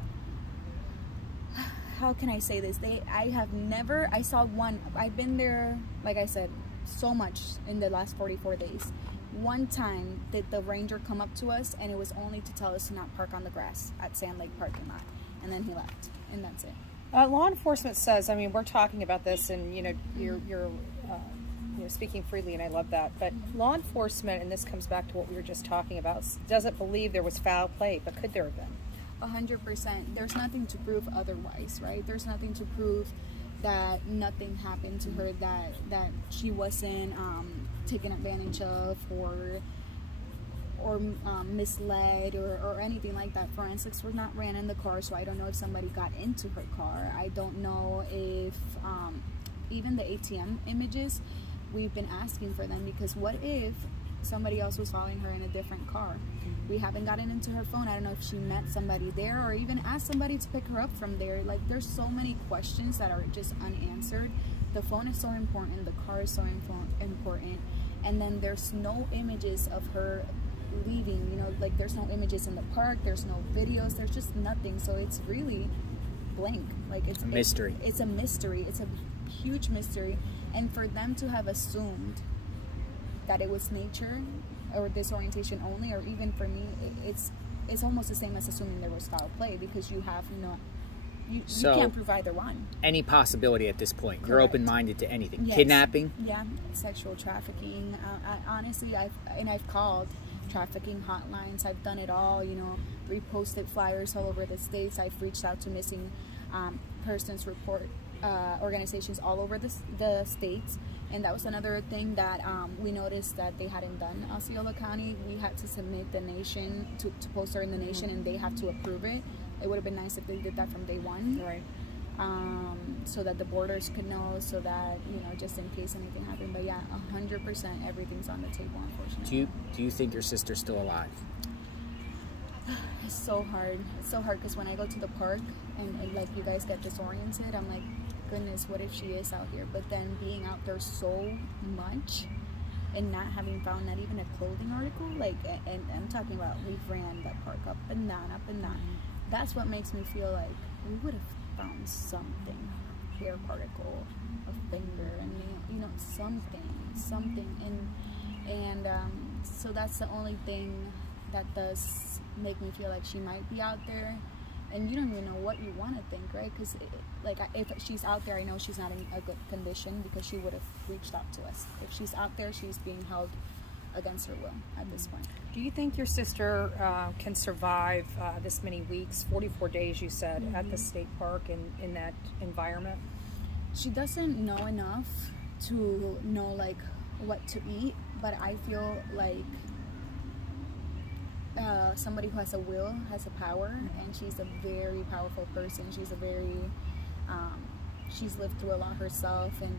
how can I say this? I saw one. I've been there, like I said, so much in the last 44 days. One time did the ranger come up to us, and it was only to tell us to not park on the grass at Sand Lake parking lot, and then he left, and that's it. Law enforcement says, I mean, we're talking about this, and you know, you're speaking freely, and I love that, but law enforcement, and this comes back to what we were just talking about, doesn't believe there was foul play, but could there have been? 100%. There's nothing to prove otherwise, right? There's nothing to prove that nothing happened to her, that she wasn't taken advantage of or misled or anything like that. Forensics was not ran in the car, so I don't know if somebody got into her car. I don't know if even the ATM images, we've been asking for them, because what if somebody else was following her in a different car? We haven't gotten into her phone. I don't know if she met somebody there or even asked somebody to pick her up from there. Like, there's so many questions that are just unanswered. The phone is so important, the car is so important, and then there's no images of her leaving, you know, like there's no images in the park, there's no videos, there's just nothing. So it's really blank. Like, it's a mystery. It's a mystery. It's a huge mystery. And for them to have assumed that it was nature or disorientation only, or even for me, it's almost the same as assuming there was foul play, because you have you can't prove either one. Any possibility at this point. Correct. You're open-minded to anything. Yes. Kidnapping? Yeah, sexual trafficking. Honestly, I've called trafficking hotlines. I've done it all, you know, reposted flyers all over the states. I've reached out to missing persons report organizations all over the states. And that was another thing that we noticed that they hadn't done. Osceola County, we had to submit the nation to post her in the nation, and they have to approve it. It would have been nice if they did that from day one, right? So that the borders could know, so that, you know, just in case anything happened. But yeah, 100%, everything's on the table, unfortunately. Do you think your sister's still alive? It's so hard. It's so hard, because when I go to the park and like you guys get disoriented, I'm like, goodness, what if she is out here? But then being out there so much and not having found not even a clothing article, like, and I'm talking about, we've ran that park up and down. That's what makes me feel like we would have found something, hair particle, a finger, and you know, something, and so that's the only thing that does make me feel like she might be out there. and you don't even know what you want to think, right? Because like if she's out there, I know she's not in a good condition because she would have reached out to us. If she's out there, she's being held against her will at this point. Do you think your sister can survive this many weeks, 44 days you said, at the state park in that environment? She doesn't know enough to know like what to eat, but I feel like somebody who has a will has a power, and she's a very powerful person. She's a very she's lived through a lot herself, and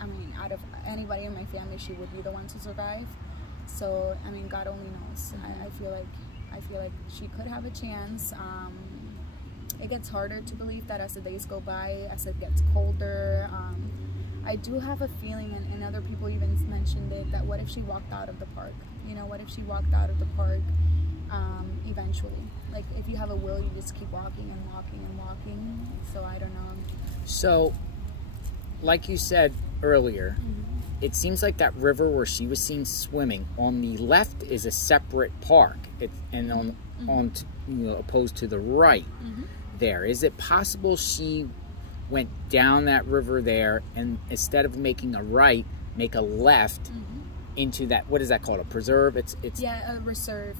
I mean, out of anybody in my family, she would be the one to survive. So I mean, God only knows. I feel like she could have a chance. It gets harder to believe that as the days go by, as it gets colder. I do have a feeling, and other people even mentioned it, that what if she walked out of the park? You know, what if she walked out of the park eventually? Like, if you have a will, you just keep walking and walking and walking. So I don't know. So, like you said earlier, it seems like that river where she was seen swimming on the left is a separate park, and on you know, opposed to the right there. Is it possible she went down that river there, and instead of making a right, make a left into that, what is that called, a preserve? It's yeah, a reserve,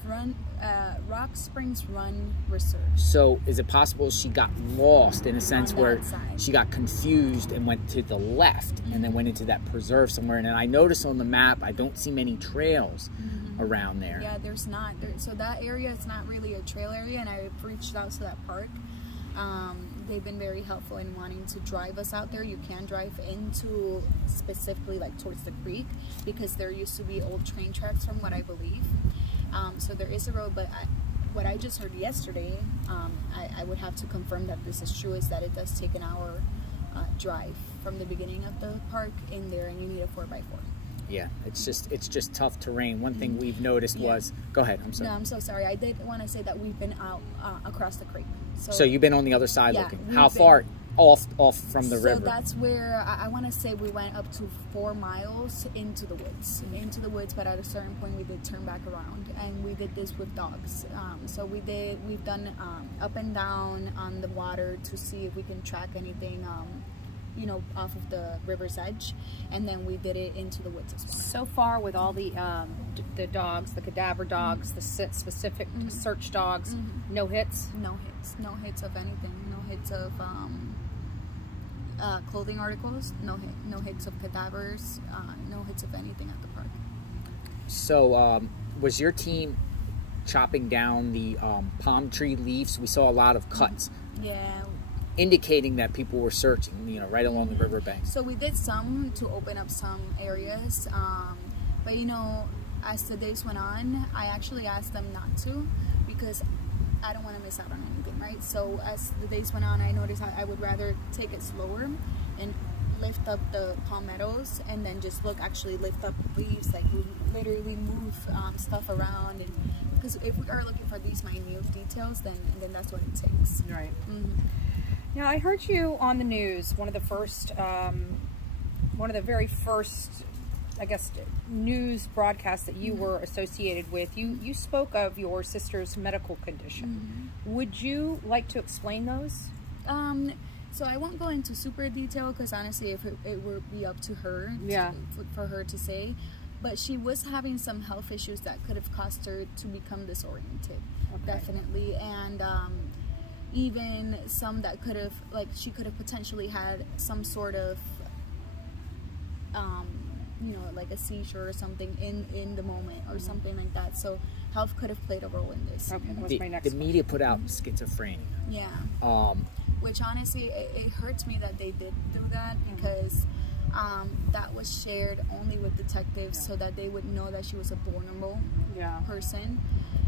Rock Springs Run Reserve. So is it possible she got lost in a sense where she got confused and went to the left and then went into that preserve somewhere? And then I noticed on the map I don't see many trails around there. Yeah, there's not. So that area is not really a trail area, and I've reached out to that park. They've been very helpful in wanting to drive us out there. You can drive into, specifically like towards the creek, because there used to be old train tracks from what I believe. So there is a road, but what I just heard yesterday, I would have to confirm that this is true, is that it does take an hour drive from the beginning of the park in there, and you need a 4x4. Yeah, it's just tough terrain. One thing we've noticed was, go ahead, I'm sorry. No, I'm so sorry. I did want to say that we've been out across the creek. So you've been on the other side looking. How far off from the river? So that's where I want to say we went up to 4 miles into the woods. But at a certain point we did turn back around, and we did this with dogs. So we've done up and down on the water to see if we can track anything you know, off of the river's edge, and then we did it into the woods as well. So far, with all the dogs, the cadaver dogs, the specific search dogs, no hits? No hits of anything. No hits of clothing articles. No hits of cadavers. No hits of anything at the park. So was your team chopping down the palm tree leaves? We saw a lot of cuts. Yeah. Indicating that people were searching, you know, right along the riverbank. So we did some to open up some areas, but you know, as the days went on, I actually asked them not to, because I don't want to miss out on anything, right? So as the days went on, I noticed I would rather take it slower and lift up the palmettos, and then just actually lift up leaves, like literally move stuff around, and because if we are looking for these minute details, then that's what it takes. Right. Now, I heard you on the news, one of the very first, I guess, news broadcasts that you were associated with. You spoke of your sister's medical condition. Would you like to explain those? So I won't go into super detail, because honestly, if it would be up to her, for her to say. But she was having some health issues that could have caused her to become disoriented, definitely, and even some that could have, like, she could have potentially had some sort of you know, like a seizure or something in the moment, or something like that. So health could have played a role in this. Okay, that was my next the media put out schizophrenia. Yeah. Which honestly, it hurts me that they did do that, because that was shared only with detectives, so that they would know that she was a vulnerable person.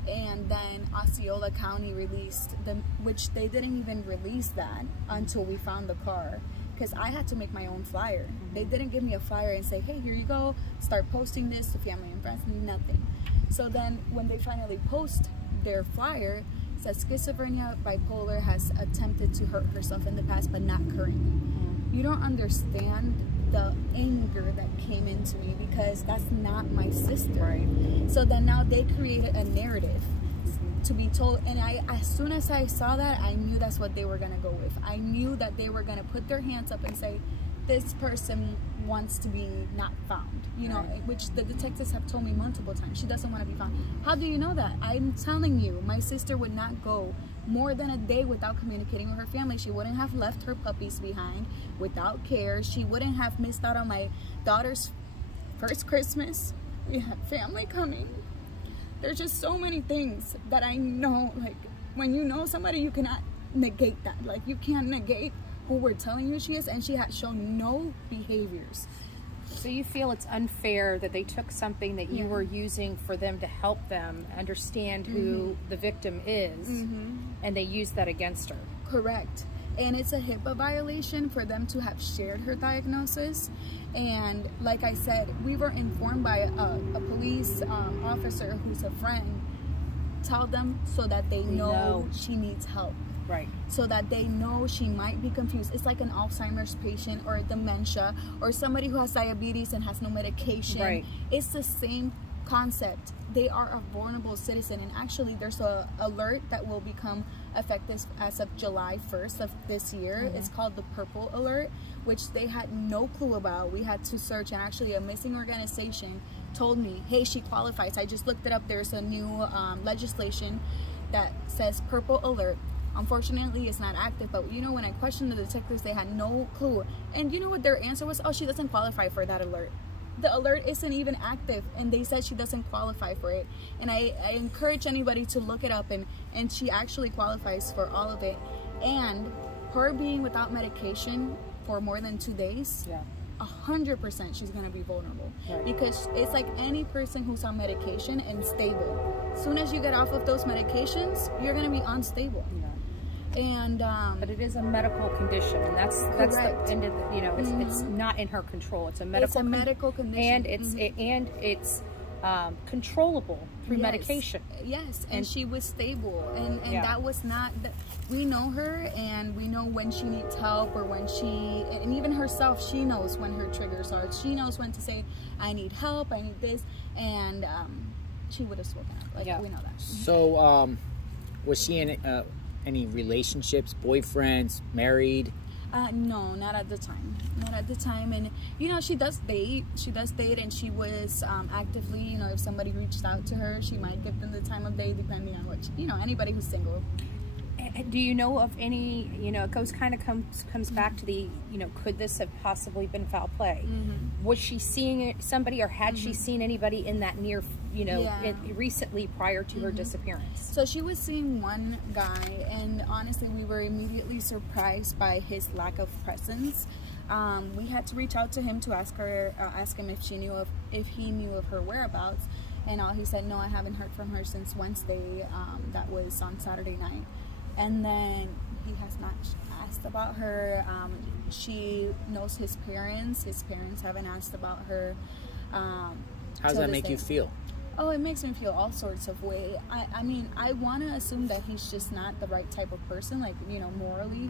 And then Osceola County released them, which they didn't even release that until we found the car, because I had to make my own flyer. They didn't give me a flyer and say, hey, here you go, start posting this to family and friends, nothing. So then when they finally post their flyer, it says schizophrenia, bipolar, has attempted to hurt herself in the past, but not currently. You don't understand the anger that came into me, because that's not my sister. Right. So then now they created a narrative to be told, and as soon as I saw that, I knew that's what they were gonna go with. I knew that they were gonna put their hands up and say, this person wants to be not found, you know, which the detectives have told me multiple times. She doesn't want to be found. How do you know that? I'm telling you, my sister would not go more than a day without communicating with her family. She wouldn't have left her puppies behind without care. She wouldn't have missed out on my daughter's first Christmas. We had family coming. There's just so many things that I know, like, when you know somebody, you cannot negate that. Like, you can't negate who we're telling you she is, and she had shown no behaviors. So you feel it's unfair that they took something that you were using for them to help them understand who the victim is, and they used that against her. Correct. And it's a HIPAA violation for them to have shared her diagnosis. And like I said, we were informed by a police officer who's a friend. Tell them so that they know she needs help. Right. So that they know she might be confused. It's like an Alzheimer's patient or dementia or somebody who has diabetes and has no medication. Right. It's the same concept. They are a vulnerable citizen, and actually there's a alert that will become effective as of July 1st of this year. It's called the Purple Alert, which they had no clue about. We had to search, and actually a missing organization told me, hey, she qualifies. I just looked it up. There's a new legislation that says Purple Alert. Unfortunately, it's not active, but you know, when I questioned the detectives, they had no clue. And you know what their answer was? Oh, she doesn't qualify for that alert. The alert isn't even active, and they said she doesn't qualify for it. And I encourage anybody to look it up, and she actually qualifies for all of it. And her being without medication for more than 2 days, 100% she's gonna be vulnerable. Because it's like any person who's on medication and stable. As soon as you get off of those medications, you're gonna be unstable. And but it is a medical condition, and that's the end of the, you know, it's not in her control. It's a medical condition, and it's controllable through medication. Yes, and she was stable, and that was not we know her, and we know when she needs help, or when and even herself, she knows when her triggers are. She knows when to say, I need help, I need this, and she would have spoken out. Like, we know that. So was she in any relationships, boyfriends, married? No, not at the time. Not at the time. And you know, she does date. And she was actively, you know, if somebody reached out to her, she might give them the time of day, depending on what, you know, anybody who's single. Do you know of any, you know, it comes back to the, you know, could this have possibly been foul play? Was she seeing somebody, or had she seen anybody in that near, you know, recently prior to her disappearance? So she was seeing one guy, and honestly, we were immediately surprised by his lack of presence. We had to reach out to him to ask him if he knew of her whereabouts, and he said, no, I haven't heard from her since Wednesday. That was on Saturday night. And then he has not asked about her. She knows his parents. His parents haven't asked about her. How does that make you feel? Oh, it makes me feel all sorts of ways. I mean, I want to assume that he's just not the right type of person, like, you know, morally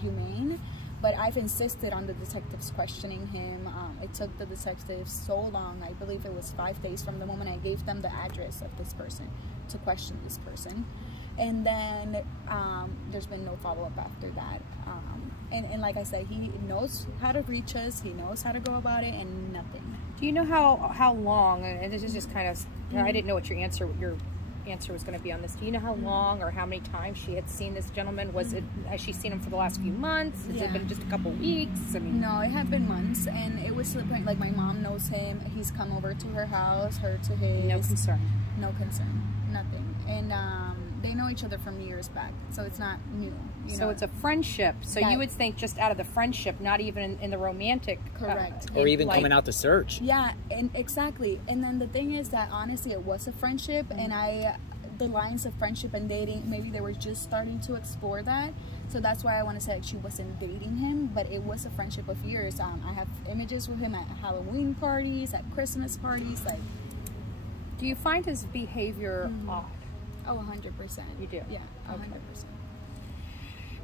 humane. But I've insisted on the detectives questioning him. It took the detectives so long. I believe it was 5 days from the moment I gave them the address of this person to question this person. And then there's been no follow-up after that. And like I said, he knows how to reach us. He knows how to go about it, and nothing. Do you know how long, and this is just kind of, I didn't know what your answer was going to be on this. Do you know how long or how many times she had seen this gentleman? Has she seen him for the last few months? Has it been just a couple weeks? I mean, no, it had been months, and it was to the point, like, my mom knows him. He's come over to her house, her to his. No concern. No concern. Nothing. And they know each other from years back, so it's not new. So it's a friendship. So you would think just out of the friendship, not even in the romantic. Correct. Or even coming out to search. Yeah, and exactly. And then the thing is that honestly, it was a friendship, and the lines of friendship and dating, maybe they were just starting to explore that. So that's why I want to say, like, she wasn't dating him, but it was a friendship of years. I have images with him at Halloween parties, at Christmas parties. Like, do you find his behavior odd? Oh, 100%. You do? Yeah, 100%.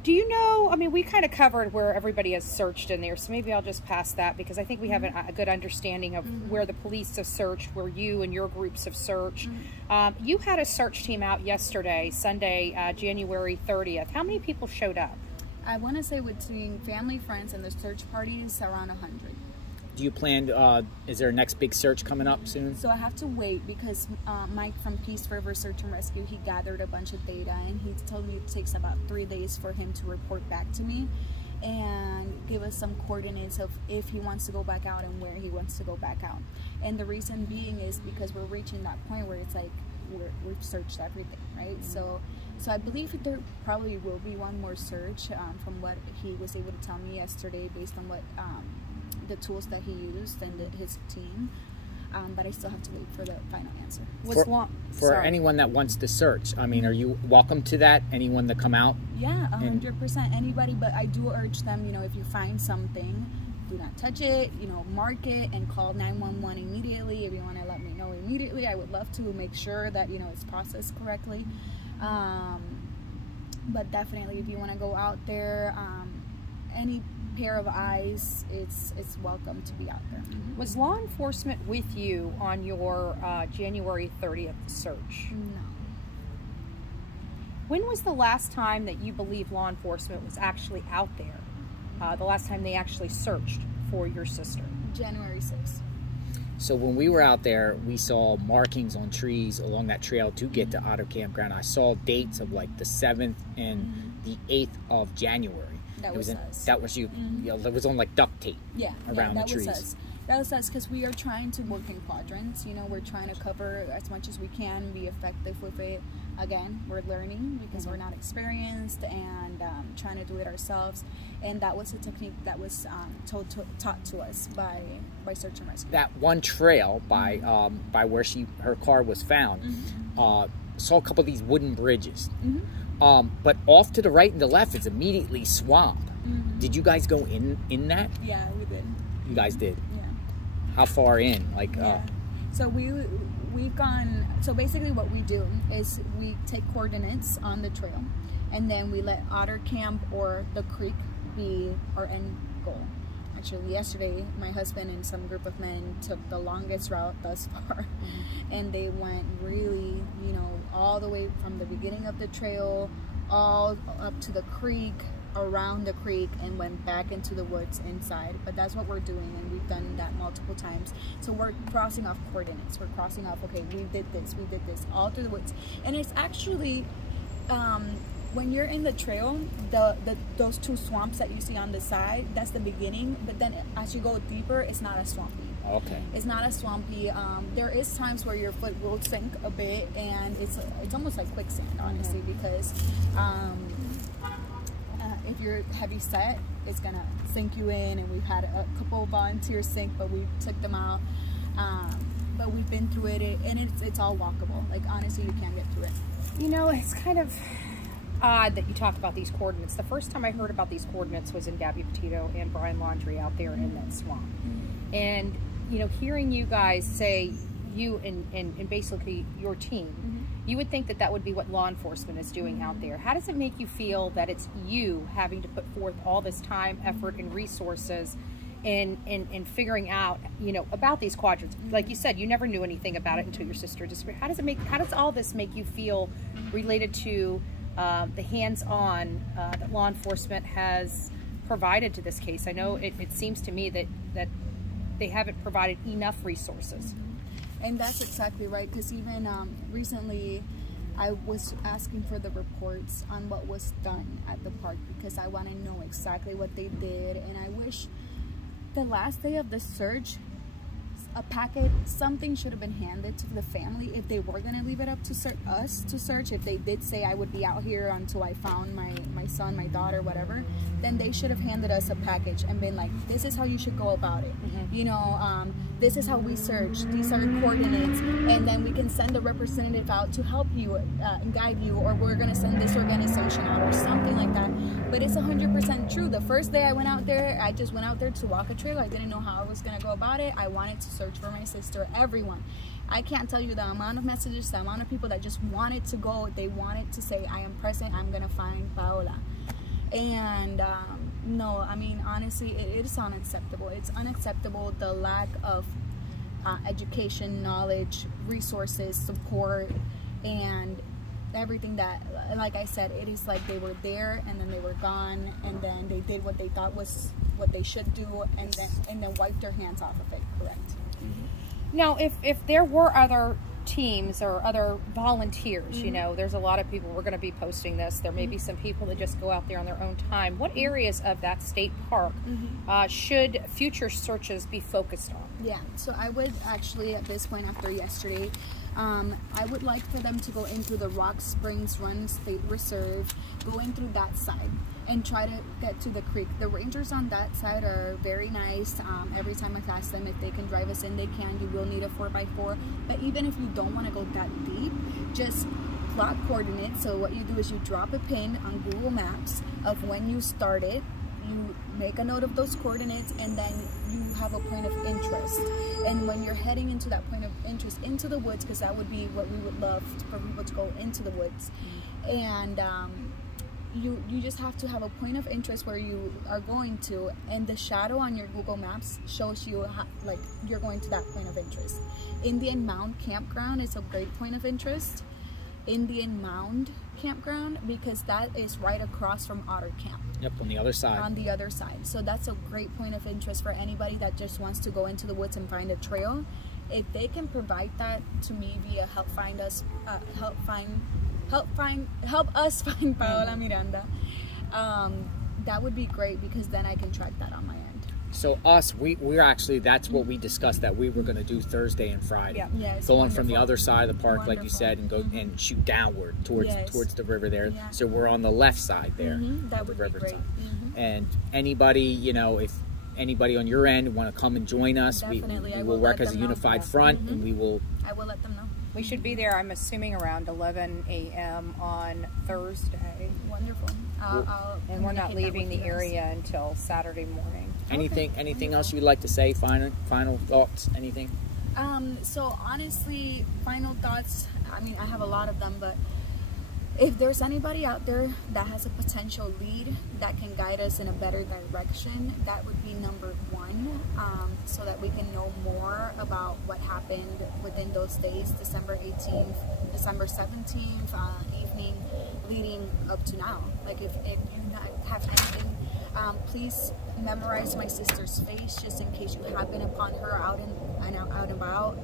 Do you know, I mean, we kind of covered where everybody has searched in there, so maybe I'll just pass that because I think we have a good understanding of where the police have searched, where you and your groups have searched. You had a search team out yesterday, Sunday, January 30th. How many people showed up? I want to say between family, friends, and the search parties, around 100. Do you plan, is there a next big search coming up soon? So I have to wait because Mike from Peace River Search and Rescue, he gathered a bunch of data and he told me it takes about 3 days for him to report back to me and give us some coordinates of if he wants to go back out and where he wants to go back out. And the reason being is because we're reaching that point where it's like we've searched everything, right? So I believe there probably will be one more search from what he was able to tell me yesterday based on what the tools that he used and his team, but I still have to wait for the final answer. For anyone that wants to search, I mean, are you welcome to that? Anyone to come out? Yeah, 100%. Anybody, but I do urge them, you know, if you find something, do not touch it, you know, mark it and call 911 immediately. If you want to let me know immediately, I would love to make sure that, you know, it's processed correctly. But definitely, if you want to go out there, any pair of eyes, it's welcome to be out there. Was law enforcement with you on your January 30th search? No. When was the last time that you believe law enforcement was actually out there? The last time they actually searched for your sister? January 6th. So when we were out there, we saw markings on trees along that trail to get to Otter Campground. I saw dates of like the 7th and the 8th of January. That was us. That was you. You know, that was on like duct tape. Yeah, around that the trees. Was us. That was us because we are trying to work in quadrants. You know, we're trying to cover as much as we can, be effective with it. Again, we're learning because we're not experienced and trying to do it ourselves. And that was a technique that was taught to us by Search and Rescue. That one trail by where her car was found, saw a couple of these wooden bridges. But off to the right and the left is immediately swamp. Did you guys go in that? Yeah, we did. You guys did? Yeah. How far in? Like, So we've gone, so basically what we do is we take coordinates on the trail and then we let Otter Camp or the creek be our end goal. Actually, yesterday, my husband and some group of men took the longest route thus far, and they went really, you know, all the way from the beginning of the trail, all up to the creek, around the creek, and went back into the woods inside. But that's what we're doing, and we've done that multiple times. So we're crossing off coordinates. We're crossing off, okay, we did this, all through the woods. And it's actually, when you're in the trail, those two swamps that you see on the side, that's the beginning. But then as you go deeper, it's not as swampy. Okay. It's not as swampy. There is times where your foot will sink a bit, and it's almost like quicksand, honestly, because if you're heavy set, it's gonna sink you in. And we've had a couple volunteers sink, but we took them out. But we've been through it, and it's all walkable. Like, honestly, you can't get through it. You know, it's kind of odd that you talk about these coordinates. The first time I heard about these coordinates was in Gabby Petito and Brian Laundrie out there in that swamp. And, you know, hearing you guys say, you and basically your team, you would think that that would be what law enforcement is doing out there. How does it make you feel that it's you having to put forth all this time, effort, and resources in figuring out, you know, about these quadrants? Like you said, you never knew anything about it until your sister disappeared. How does all this make you feel related to the hands-on that law enforcement has provided to this case? I know it seems to me that they haven't provided enough resources. And that's exactly right, because even recently I was asking for the reports on what was done at the park because I want to know exactly what they did. And I wish the last day of the search, a packet, something should have been handed to the family if they were going to leave it up to us to search. If they did say I would be out here until I found my son, my daughter, whatever, then they should have handed us a package and been like, this is how you should go about it. You know, this is how we search, these are coordinates, and then we can send a representative out to help you and guide you, or we're going to send this organization out or something like that. But it's 100% true. The first day I went out there, I just went out there to walk a trail. I didn't know how I was going to go about it. I wanted to search for my sister. Everyone, I can't tell you the amount of messages, the amount of people that just wanted to go. They wanted to say, I am present, I'm gonna find Paola. And no, I mean, honestly, it is unacceptable. It's unacceptable, the lack of education, knowledge, resources, support, and everything that, like I said, it is like they were there and then they were gone, and then they did what they thought was what they should do, and then wiped their hands off of it. Correct. Now, if there were other teams or other volunteers, you know, there's a lot of people, we're going to be posting this, there may be some people that just go out there on their own time. What areas of that state park should future searches be focused on? Yeah, so I would actually, at this point after yesterday, I would like for them to go into the Rock Springs Run State Reserve, going through that side, and try to get to the creek. The rangers on that side are very nice. Every time I ask them if they can drive us in, they can. You will need a 4x4, but even if you don't want to go that deep, just plot coordinates. So what you do is you drop a pin on Google Maps of when you started, you make a note of those coordinates, and then you have a point of interest. And when you're heading into that point of interest into the woods, because that would be what we would love for people to go into the woods, and you just have to have a point of interest where you are going to, and the shadow on your Google Maps shows you like you're going to that point of interest. Indian Mound Campground is a great point of interest. Indian Mound Campground, because that is right across from Otter Camp. Yep, on the other side. On the other side. So that's a great point of interest for anybody that just wants to go into the woods and find a trail. If they can provide that to me via help us find Paola Miranda, that would be great, because then I can track that on my end. So we're actually, that's what we discussed that we were going to do Thursday and Friday. Yeah. Yes, going from the other side of the park, like you said, and go and shoot downward towards the river there. Yeah. So we're on the left side there. That would be great. And anybody, you know, if anybody on your end want to come and join us, we will work as a unified front, and I will let them know. We should be there, I'm assuming, around 11 a.m. on Thursday. Wonderful. And we're not leaving the area until Saturday morning. Anything else you'd like to say? Final thoughts? Anything? So honestly, final thoughts. I mean, I have a lot of them, but if there's anybody out there that has a potential lead that can guide us in a better direction, that would be number one, so that we can know more about what happened within those days, December 18th, December 17th, evening, leading up to now. Like, if you have anything, please memorize my sister's face, just in case you happen upon her out and about.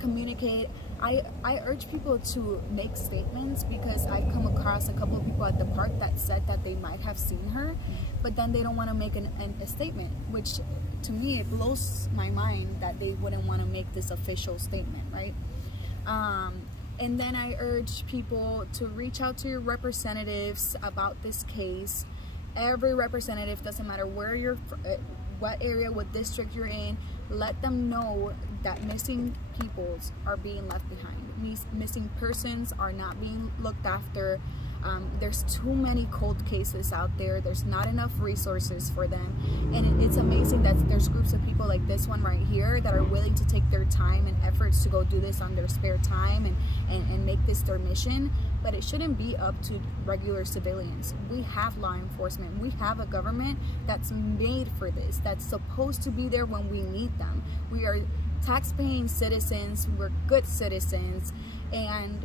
Communicate. I urge people to make statements, because I've come across a couple of people at the park that said that they might have seen her, but then they don't want to make a statement, which to me, it blows my mind that they wouldn't want to make this official statement, right? And then I urge people to reach out to your representatives about this case. Every representative, doesn't matter where you're, what area, what district you're in, let them know that missing peoples are being left behind. Missing persons are not being looked after. There's too many cold cases out there. There's not enough resources for them. And it's amazing that there's groups of people like this one right here that are willing to take their time and efforts to go do this on their spare time and make this their mission. But it shouldn't be up to regular civilians. We have law enforcement. We have a government that's made for this, that's supposed to be there when we need them. We are tax-paying citizens. We're good citizens, and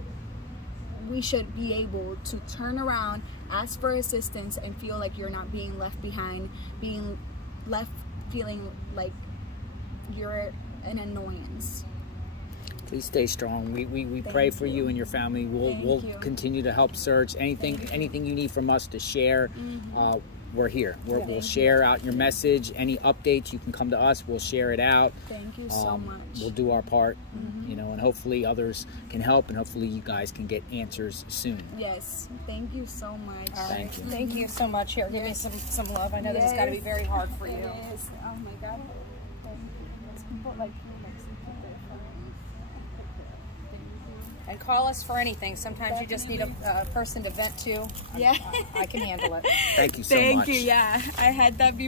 we should be able to turn around, ask for assistance, and feel like you're not being left behind, being left feeling like you're an annoyance. Please stay strong. We pray for you and your family. We'll continue to help search. Anything you need from us to share, we're here. We'll share out your message. Any updates, you can come to us. We'll share it out. Thank you so much. We'll do our part, you know, and hopefully others can help, and hopefully you guys can get answers soon. Yes. Thank you so much. Thank you. Thank you so much. Here, give me some love. I know this has got to be very hard for you. It is. Oh my God. Thank you. It's people like you. And call us for anything. Sometimes you just need a person to vent to. Yeah. I can handle it. Thank you so much. Thank you. Yeah, I had that before.